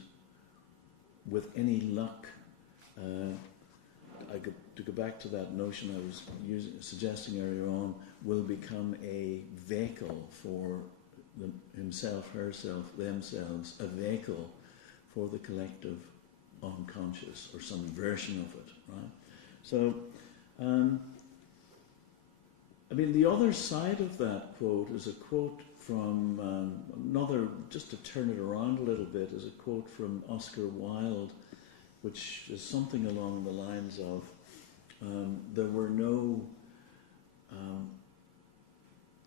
with any luck, to go back to that notion I was suggesting earlier on, will become a vehicle for himself, herself, themselves, a vehicle for the collective unconscious, or some version of it, right? So, I mean, the other side of that quote is a quote from another, just to turn it around a little bit, is a quote from Oscar Wilde, which is something along the lines of, there were no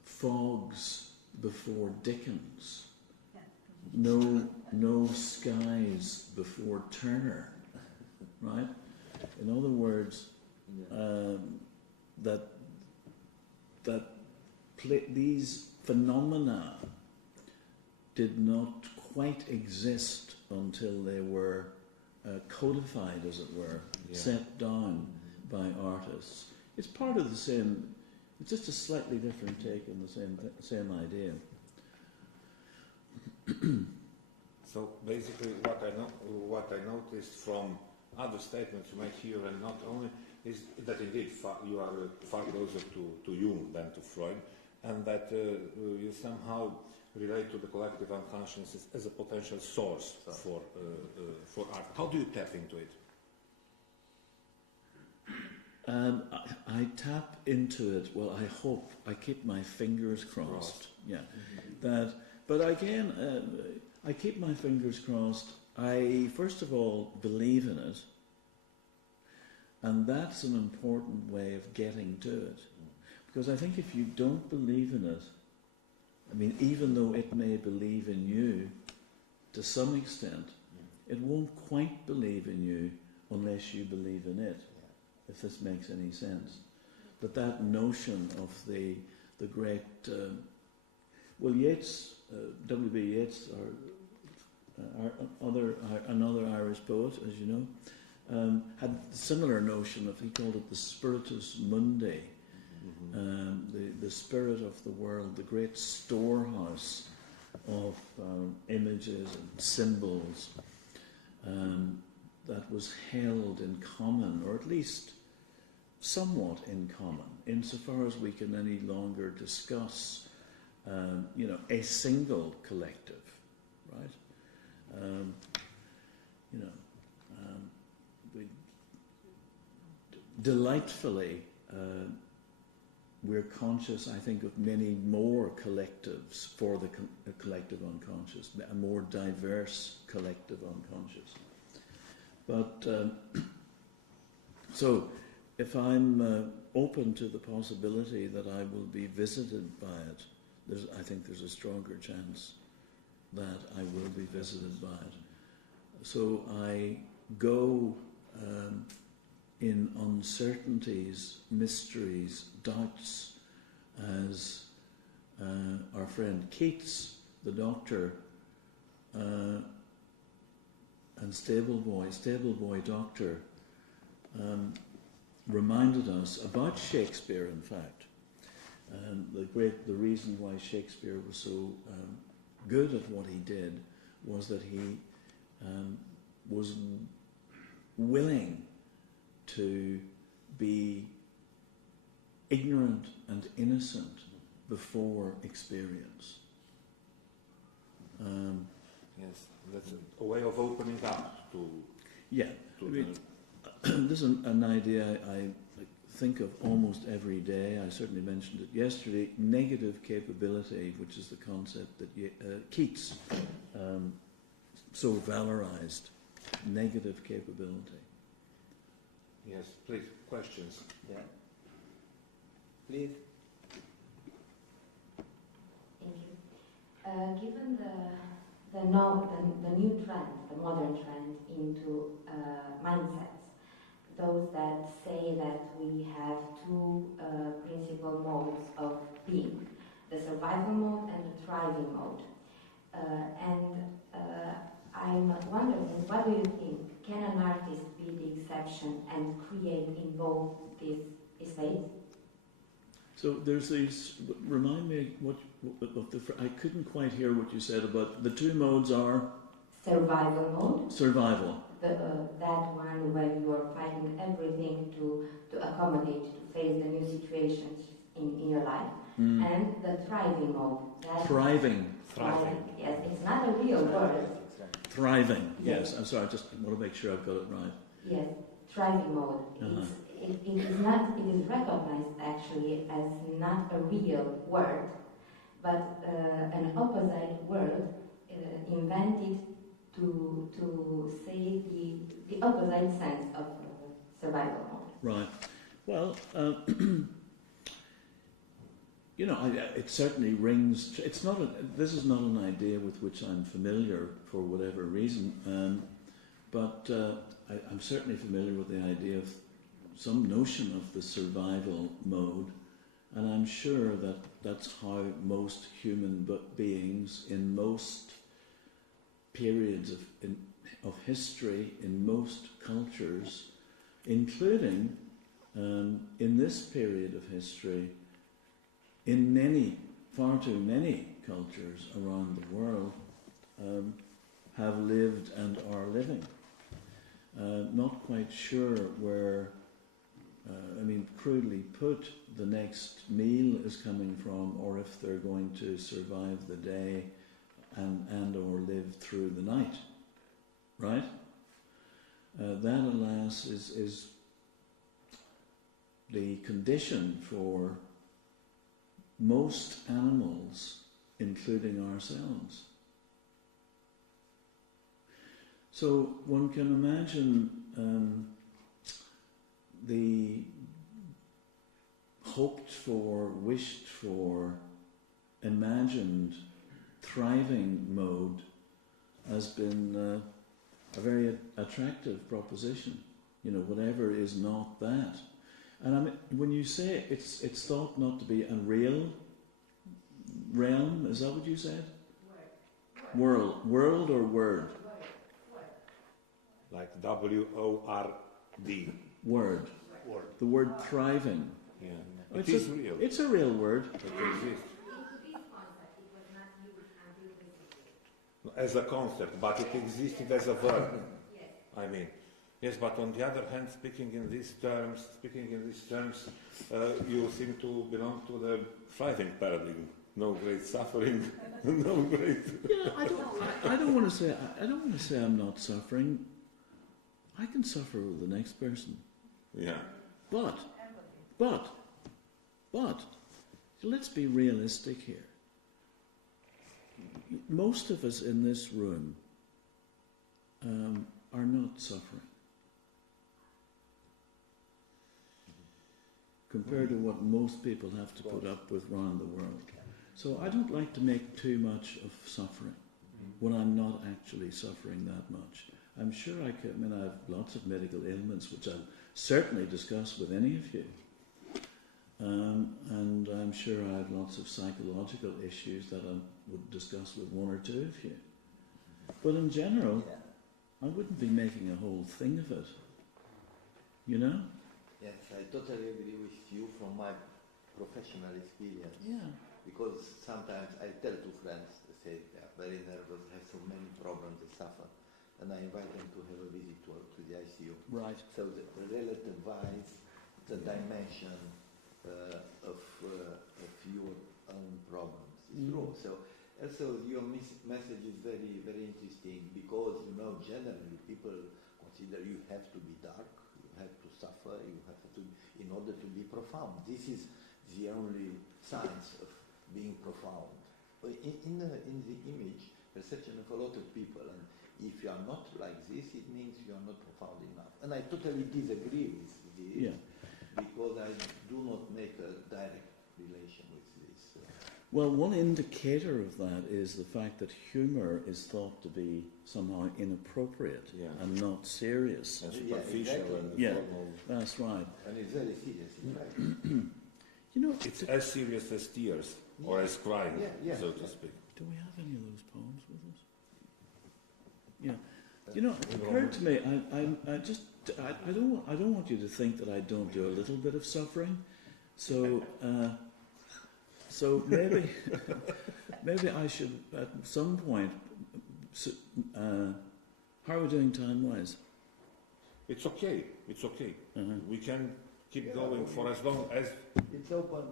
fogs before Dickens, no skies before Turner, right? In other words, these phenomena did not quite exist until they were codified, as it were, set down by artists. It's part of the same. It's just a slightly different take on the same idea. So basically, what I noticed from other statements you make here, and not only, is that indeed you are far closer to Jung than to Freud, and that you somehow relate to the collective unconscious as a potential source for art. How do you tap into it? I tap into it. Well, I hope. I keep my fingers crossed. Yeah, But again, I keep my fingers crossed. I first of all believe in it, and that's an important way of getting to it. Because I think if you don't believe in it, I mean, even though it may believe in you to some extent, it won't quite believe in you unless you believe in it, if this makes any sense. But that notion of the great, Yeats, W.B. Yeats, another Irish poet, as you know, had a similar notion of, he called it the spiritus mundi, the spirit of the world, the great storehouse of images and symbols that was held in common, or at least somewhat in common, insofar as we can any longer discuss a single collective, right? We delightfully, we're conscious, I think, of many more collectives for the collective unconscious, a more diverse collective unconscious. But so, if I'm open to the possibility that I will be visited by it, I think there's a stronger chance that I will be visited by it. So I go in uncertainties, mysteries, doubts, as our friend Keats, the doctor, and stable boy doctor, reminded us about Shakespeare, in fact. The reason why Shakespeare was so good at what he did was that he was willing to be ignorant and innocent before experience. Yes, that's a way of opening up to. Yeah, To I mean, this is an idea I think of almost every day. I certainly mentioned it yesterday. Negative capability, which is the concept that Keats so valorized. Negative capability. Yes, please, questions. Yeah. Please. Thank you. Given the new trend, the modern trend into mindsets, those that say that we have two principal modes of being, the survival mode and the thriving mode. I'm wondering, what do you think? Can an artist be the exception and create in both these states? So there's these. Remind me I couldn't quite hear what you said about the two modes are Survival mode. survival. That one where you are fighting everything to accommodate, to face the new situations in your life, and the thriving mode. Thriving. Yes, it's not a real word. Thriving. Yes, I'm sorry. I just want to make sure I've got it right. Yes, thriving mode. It is recognized actually as not a real word, but an opposite word invented to say the opposite sense of survival mode. Right. Well, you know, it certainly rings. It's not. This is not an idea with which I'm familiar for whatever reason, but I'm certainly familiar with the idea of some notion of the survival mode, and I'm sure that that's how most human beings in most periods of history, in most cultures, including in this period of history, in far too many cultures around the world, have lived and are living. Not quite sure where, crudely put, the next meal is coming from, or if they're going to survive the day and or live through the night, right? That, alas, is the condition for most animals, including ourselves. So one can imagine the hoped for, wished for, imagined thriving mode has been a very attractive proposition. You know, whatever is not that. And I mean, when you say it's thought not to be a real realm, is that what you said? World or word? Like W-O-R-D. Word. The word thriving. Yeah. It's It is real. It's a real word. It exists. As a concept, but it existed as a verb. I mean, yes, but on the other hand, speaking in these terms, you seem to belong to the thriving paradigm. No great suffering, no great. Yeah, I don't want to say I'm not suffering. I can suffer with the next person. Yeah. But, let's be realistic here. Most of us in this room are not suffering compared to what most people have to put up with around the world. So I don't like to make too much of suffering when I'm not actually suffering that much. I'm sure I have lots of medical ailments which I'll certainly discuss with any of you. And I'm sure I have lots of psychological issues that I would discuss with one or two of you. But in general, I wouldn't be making a whole thing of it. You know? Yes, I totally agree with you from my professional experience. Yeah. Because sometimes I tell to friends, they say they are very nervous, have so many problems, they suffer. And I invite them to have a visit to the ICU. Right. So the relativize the dimension of your own problems. It's true. So Also, your message is very, very interesting because, you know, generally people consider you have to be dark, you have to suffer, you have to, in order to be profound. This is the only science of being profound. In the image perception of a lot of people, and if you are not like this, it means you are not profound enough. And I totally disagree with this, because I do not make a direct relation with this. Well, one indicator of that is the fact that humour is thought to be somehow inappropriate and not serious. And superficial and formal. That's right. And it's very serious, in fact. You know, it's as serious as tears or as crying, so to speak. Do we have any of those poems with us? Yeah. You know, it occurred to me, I don't want you to think that I don't do a little bit of suffering. So, so maybe I should at some point. How are we doing time-wise? It's okay. It's okay. We can keep going for as long as it's open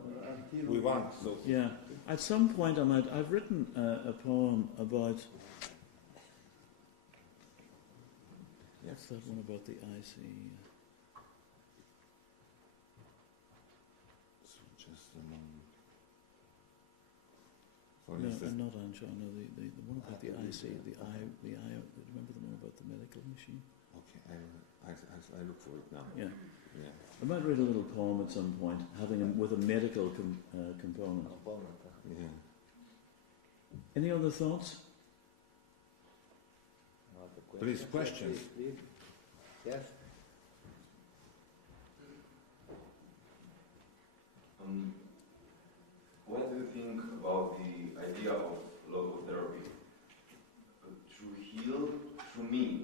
until we want. So yeah. At some point, I've written a poem about. What's that one about the IC? Just a moment. No, not Anshaw. No, the one about the IC, the eye. Remember the one about the medical machine? Okay, I look for it now. Yeah. Yeah. I might read a little poem at some point, with a medical component. Yeah. Any other thoughts? Please, questions. Please. Yes. What do you think about the idea of logotherapy? To heal through meaning.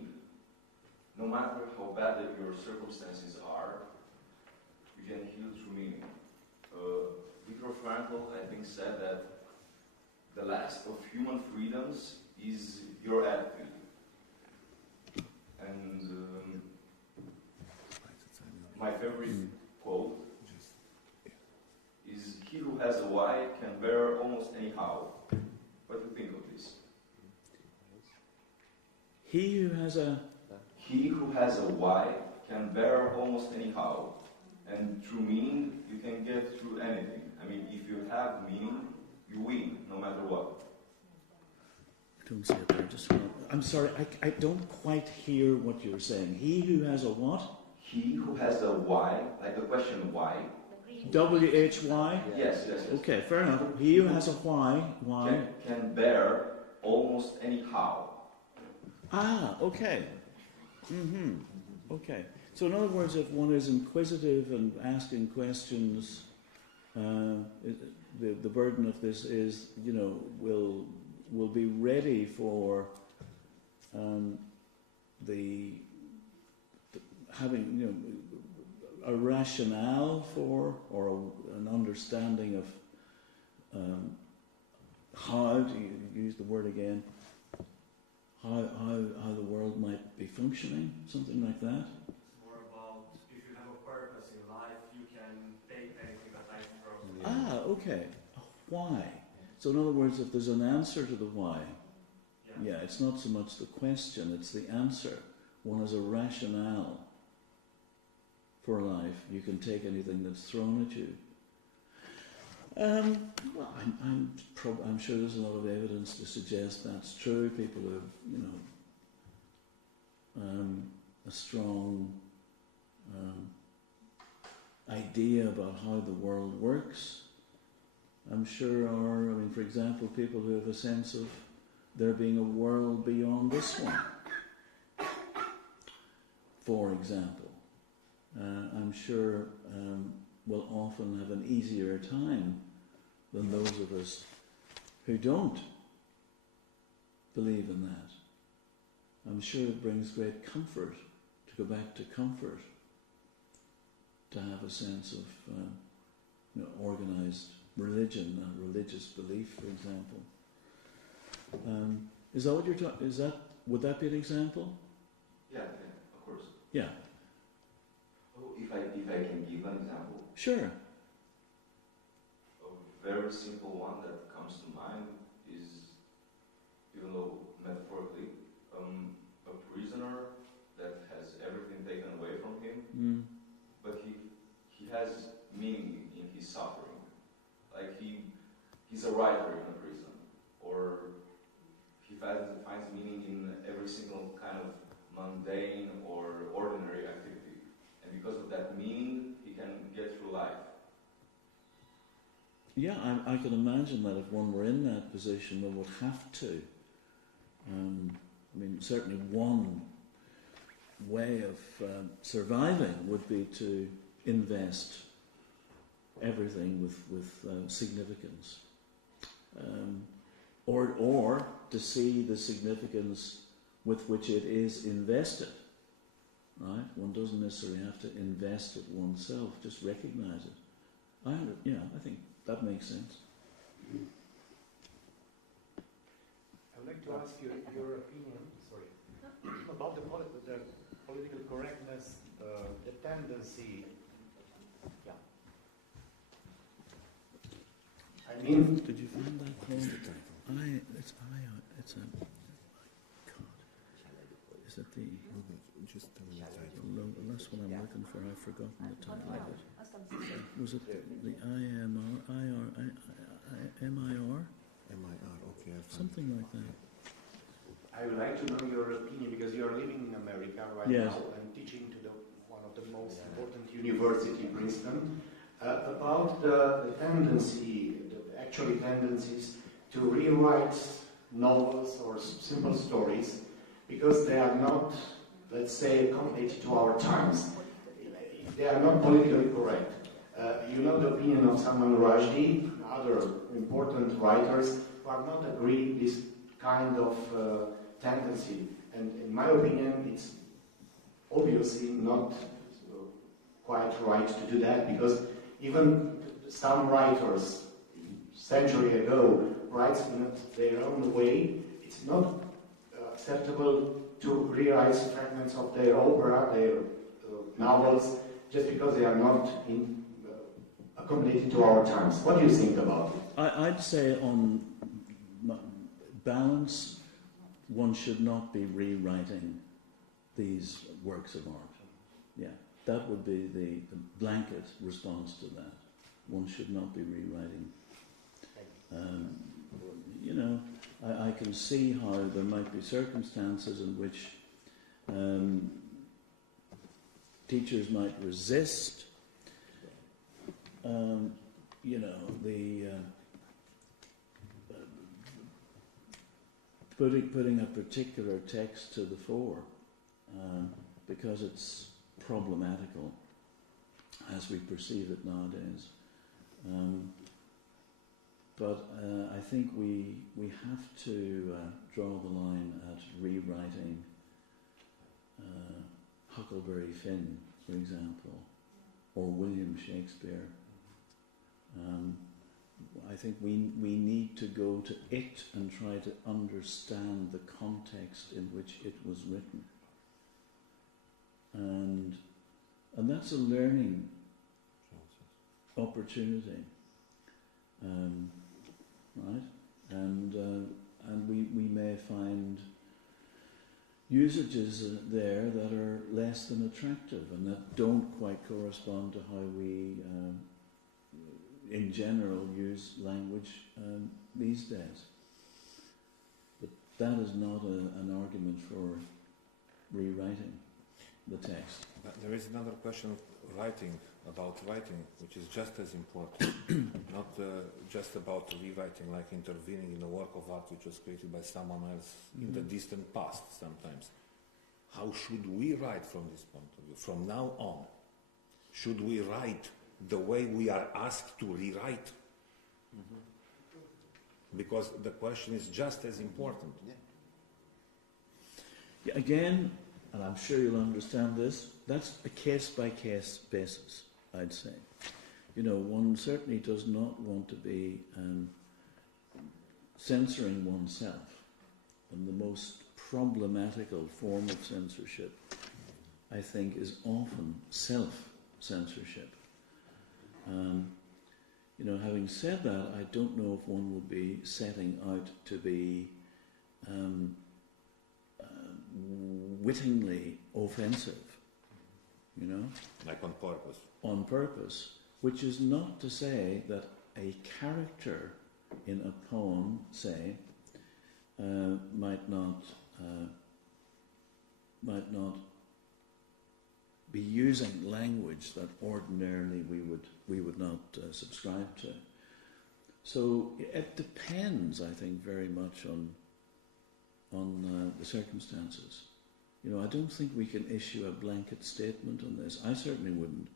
No matter how bad your circumstances are, you can heal through meaning. Viktor Frankl, I think, said that the last of human freedoms is your attitude. And my favorite quote is, "He who has a why can bear almost any how." What do you think of this? He who has a why can bear almost any how. And through meaning, you can get through anything. I mean, if you have meaning, you win, no matter what. Don't say it there. I'm sorry, I don't quite hear what you're saying. He who has a what? He who has a why, like the question why. W-H-Y? Yes. Okay, fair enough. He who has a why can bear almost any how. Ah, okay. Okay. So in other words, if one is inquisitive and asking questions, the burden of this is, will be ready for having a rationale for or an understanding of how, to use the word again, how the world might be functioning, something like that. It's more about if you have a purpose in life, you can take anything that life throws. Ah, okay. A why. So in other words, if there's an answer to the why, it's not so much the question, it's the answer. One has a rationale for life. You can take anything that's thrown at you. Well, I'm sure there's a lot of evidence to suggest that's true. People have, a strong idea about how the world works. I'm sure for example, people who have a sense of there being a world beyond this one, for example, I'm sure will often have an easier time than those of us who don't believe in that. I'm sure it brings great comfort to go back to comfort, to have a sense of organised religion, religious belief, for example. Is that what you're talking? Would that be an example? Yeah, of course. Yeah. Oh, if I can give an example. Sure. A very simple one that comes to mind is Yeah, I can imagine that if one were in that position, one would have to. I mean, certainly one way of surviving would be to invest everything with significance, or to see the significance with which it is invested. Right? One doesn't necessarily have to invest it oneself; just recognise it. I think that makes sense. I would like to ask you your opinion. Sorry, about the political correctness, the tendency. Yeah. I mean, did you find that called? It's a. God. Is it the? Just tell me the title. The last one I'm looking for, I've forgotten the title of it. Was it the MIR? MIR, okay. Something like that. I would like to know your opinion because you are living in America right Yes. now and teaching to one of the most important university, Princeton, about the tendency, the actual tendencies to rewrite novels or simple stories because they are not, let's say, accommodated to our times. They are not politically correct. You know the opinion of Salman Rushdie, other important writers who are not agree with this kind of tendency. And in my opinion, it's obviously not quite right to do that because even some writers century ago writes in their own way. It's not acceptable to rewrite fragments of their opera, their novels, just because they are not accommodated to our times. What do you think about it? I'd say on balance, one should not be rewriting these works of art. Yeah, that would be the blanket response to that. One should not be rewriting. I can see how there might be circumstances in which teachers might resist, putting a particular text to the fore because it's problematical as we perceive it nowadays. But I think we have to draw the line at rewriting Huckleberry Finn, for example, or William Shakespeare. I think we need to go to it and try to understand the context in which it was written. And that's a learning opportunity. Right? And we may find usages there that are less than attractive and that don't quite correspond to how we, in general, use language these days. But that is not an argument for rewriting the text. There is another question about writing, which is just as important, not just about rewriting, like intervening in a work of art which was created by someone else in the distant past sometimes. How should we write from this point of view? From now on, should we write the way we are asked to rewrite? Because the question is just as important. Yeah, again, and I'm sure you'll understand this, that's a case-by-case basis, I'd say. One certainly does not want to be censoring oneself. And the most problematical form of censorship, I think, is often self-censorship. Having said that, I don't know if one would be setting out to be wittingly offensive, Like on purpose. On purpose, which is not to say that a character in a poem, say, might not be using language that ordinarily we would not subscribe to. So it depends, I think, very much on the circumstances. You know, I don't think we can issue a blanket statement on this. I certainly wouldn't.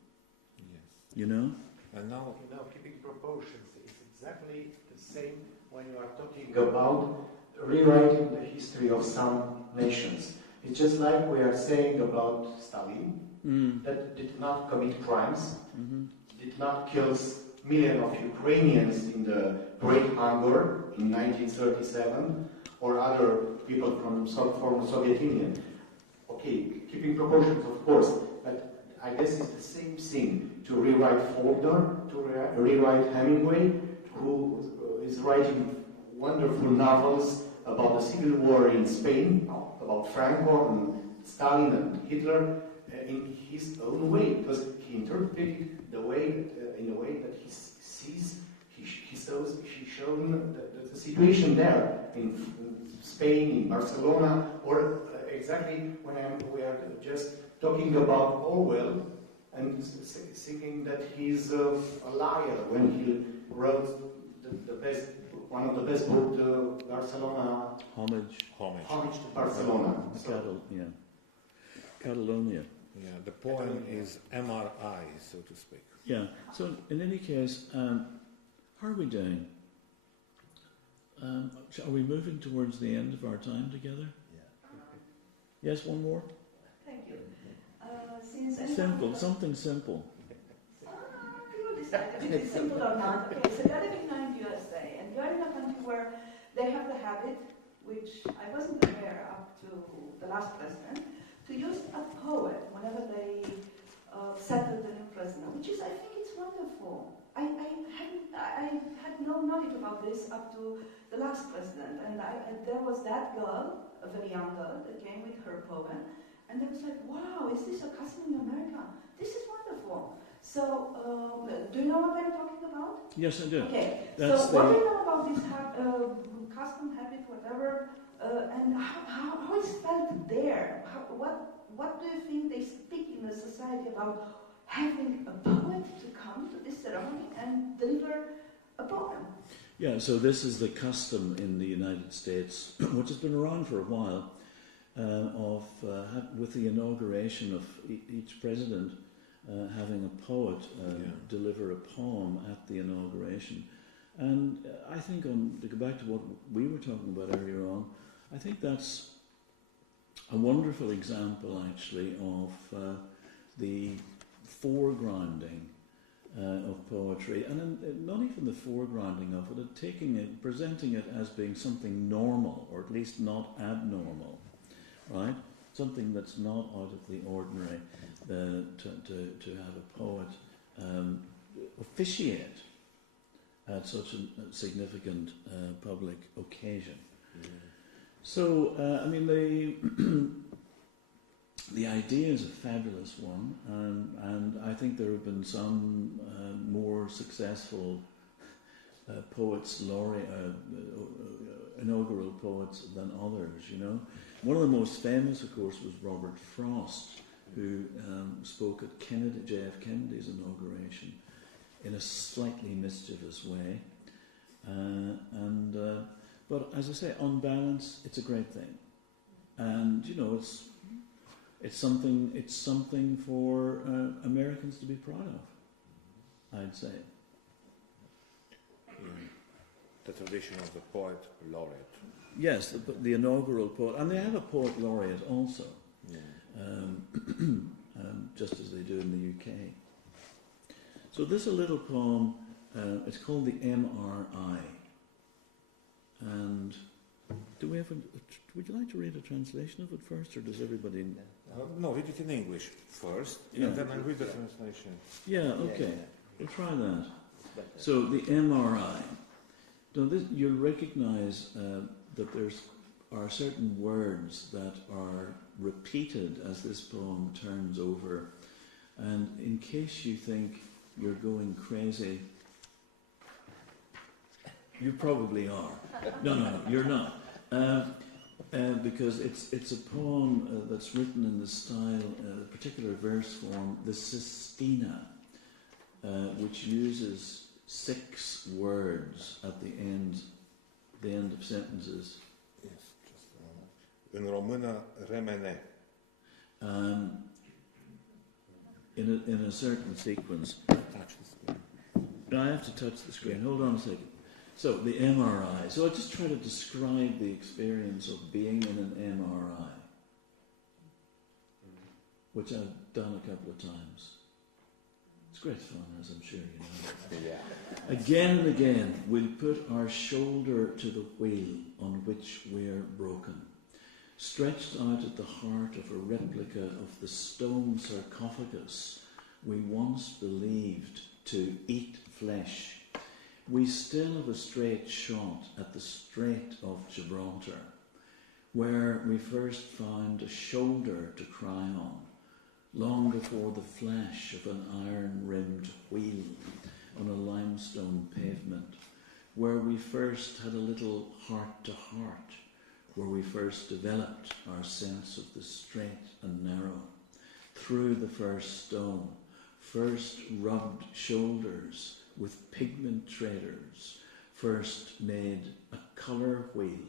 Yes. You know? And now, you know, keeping proportions is exactly the same when you are talking about rewriting the history of some nations. It's just like we are saying about Stalin, that did not commit crimes, did not kill millions of Ukrainians in the Great Hunger in 1937, or other people from former Soviet Union. Okay, keeping proportions, of course, but I guess it's the same thing to rewrite Faulkner, to rewrite Hemingway, who is writing wonderful novels about the civil war in Spain, about Franco and Stalin and Hitler, in his own way, because he interpreted the way in a way that he sees, he shown the situation there in Spain, in Barcelona, or exactly when we are just talking about Orwell and thinking that he's a liar when he wrote one of the best books, Barcelona. Homage. Homage to Barcelona. Catalonia. yeah, the poem is MRI, so to speak. Yeah. So in any case, how are we doing? Are we moving towards the end of our time together? Yeah. Yes, one more? Thank you. Simple, something simple. You decide if it is simple or not. Okay, so you're living now in the USA, and you're in a country where they have the habit, which I wasn't aware up to the last president, to use a poet whenever they settle the new president, which is, I think it's wonderful. I had no knowledge about this up to the last president, and there was that girl, a very young girl, that came with her poem, and I was like, wow, is this a custom in America? This is wonderful. So, do you know what I'm talking about? Yes, I do. Okay, That's so what do you know about this custom, habit, whatever, and how it's felt there? What do you think they speak in the society about having a poet to come to this ceremony and deliver a poem? Yeah, so this is the custom in the United States, which has been around for a while, with the inauguration of each president having a poet deliver a poem at the inauguration. And I think, to go back to what we were talking about earlier on, I think that's a wonderful example, actually, of the foregrounding of poetry, and not even the foregrounding of it, presenting it as being something normal, or at least not abnormal, right? Something that's not out of the ordinary, to have a poet officiate at such a significant public occasion. Yeah. So, I mean, the idea is a fabulous one, and I think there have been some more successful poets, inaugural poets than others, you know. One of the most famous, of course, was Robert Frost, who spoke at J.F. Kennedy's inauguration in a slightly mischievous way. But as I say, on balance, it's a great thing. And, you know, it's something for Americans to be proud of, I'd say. The tradition of the poet laureate. Yes, the inaugural poet, and they have a poet laureate also, just as they do in the UK. So this is a little poem. It's called the MRI. And would you like to read a translation of it first, or does everybody? No, read it in English first, Yeah. and then I read the translation. Yeah, okay. We'll try that. So the MRI. Now you'll recognise that there are certain words that are repeated as this poem turns over, and in case you think you're going crazy, you probably are. No, you're not. Because it's a poem that's written in the style, particular verse form, the sestina, which uses 6 words at the end of sentences. Yes, just a moment. În română, remene. In a certain sequence. Touch the screen. I have to touch the screen. Hold on a second. So the MRI. So I just try to describe the experience of being in an MRI, which I've done a couple of times. It's great fun, as I'm sure you know. Yeah. Again and again, we'll put our shoulder to the wheel on which we're broken, stretched out at the heart of a replica of the stone sarcophagus we once believed to eat flesh. We still have a straight shot at the Strait of Gibraltar, where we first found a shoulder to cry on, long before the flash of an iron-rimmed wheel on a limestone pavement, where we first had a little heart-to-heart, where we first developed our sense of the straight and narrow, through the first stone, first rubbed shoulders with pigment traders, first made a colour wheel,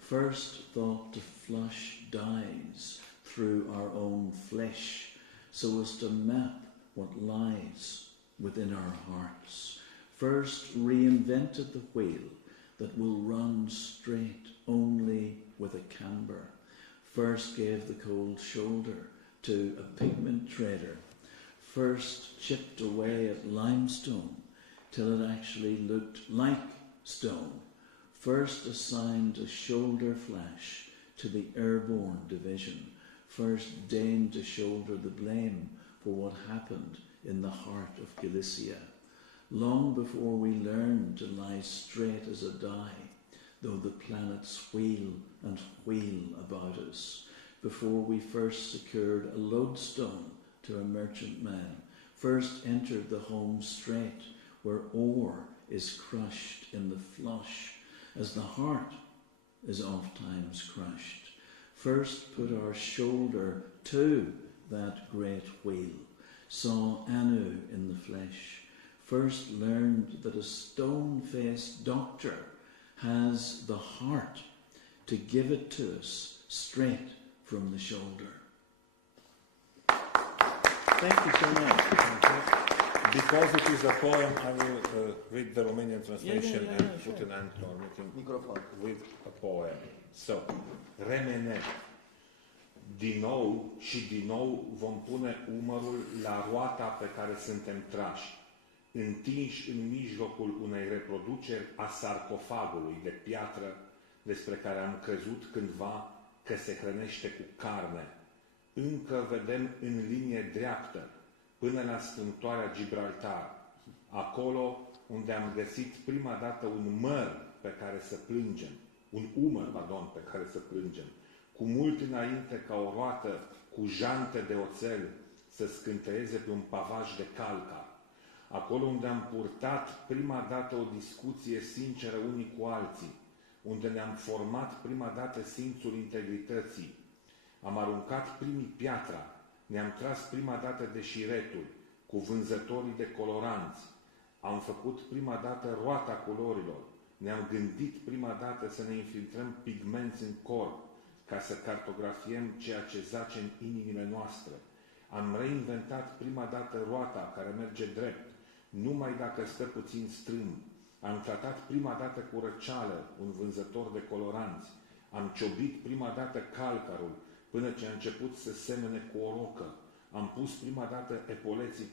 first thought to flush dyes through our own flesh so as to map what lies within our hearts, first reinvented the wheel that will run straight only with a camber, first gave the cold shoulder to a pigment trader, first chipped away at limestone till it actually looked like stone, first assigned a shoulder flash to the airborne division, first deigned to shoulder the blame for what happened in the heart of Galicia, long before we learned to lie straight as a die, though the planets wheel and wheel about us, before we first secured a lodestone to a merchantman, first entered the home strait, where ore is crushed in the flush, as the heart is oft-times crushed, first put our shoulder to that great wheel, saw Anu in the flesh, first learned that a stone-faced doctor has the heart to give it to us straight from the shoulder. Thank you so much. Because it is a poem, I will read the Romanian translation and put an end to our meeting with a poem. So, remene. Din nou și din nou vom pune umărul la roata pe care suntem trași, întinși în mijlocul unei reproduceri a sarcofagului de piatră despre care am crezut cândva că se hrănește cu carne. Încă vedem în linie dreaptă până la strâmtoarea Gibraltar, acolo unde am găsit prima dată un umăr pe care să plângem, cu mult înainte ca o roată cu jante de oțel să scânteieze pe un pavaj de calcar, acolo unde am purtat prima dată o discuție sinceră unii cu alții, unde ne-am format prima dată simțul integrității, am aruncat primii piatra, ne-am tras prima dată deșiretul cu vânzătorii de coloranți, am făcut prima dată roata culorilor, ne-am gândit prima dată să ne infiltrăm pigmenți în corp ca să cartografiem ceea ce zace în inimile noastre. Am reinventat prima dată roata care merge drept, numai dacă stă puțin strâmb. Am tratat prima dată cu răceală un vânzător de coloranți. Am ciobit prima dată calcarul până ce a început să semene cu o rocă. Am pus prima dată epoleții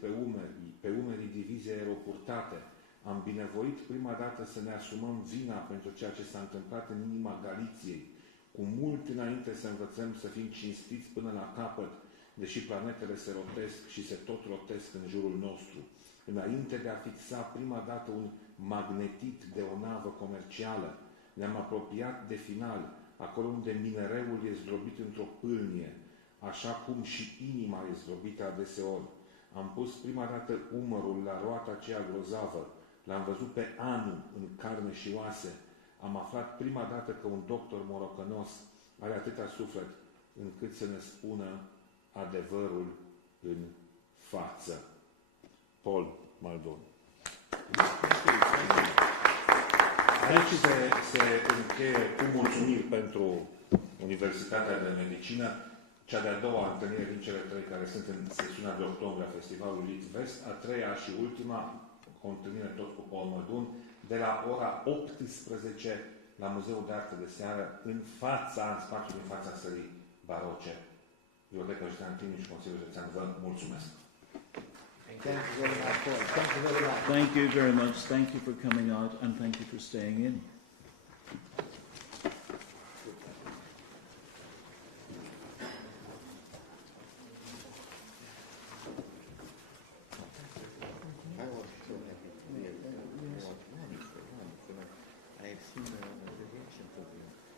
pe umerii diviziei aeropurtate. Am binevoit prima dată să ne asumăm vina pentru ceea ce s-a întâmplat în inima Galiției, cu mult înainte să învățăm să fim cinstiți până la capăt, deși planetele se rotesc și se tot rotesc în jurul nostru. Înainte de a fixa prima dată un magnetit de o navă comercială, ne-am apropiat de final, acolo unde minereul e zdrobit într-o pâlnie, așa cum și inima e zdrobită adeseori. Am pus prima dată umărul la roata aceea grozavă, l-am văzut pe Anu în carne și oase, am aflat prima dată că un doctor morocănos are atâta suflet încât să ne spună adevărul în față. Paul Muldoon. Aici se încheie cu mulțumiri pentru Universitatea de Medicină, cea de-a doua întâlnire din cele trei care sunt în sesiunea de octombrie a festivalului LitVest, a treia și ultima întâlnire tot cu Muldoon, de la ora 18 la Muzeul de Artă de Seară, în spațiul din fața sălii baroce. Biblioteca Județeană Timiș și Consiliul Județean, vă mulțumesc! Thank you very much. Thank you very much. Thank you very much. Thank you for coming out and thank you for staying in.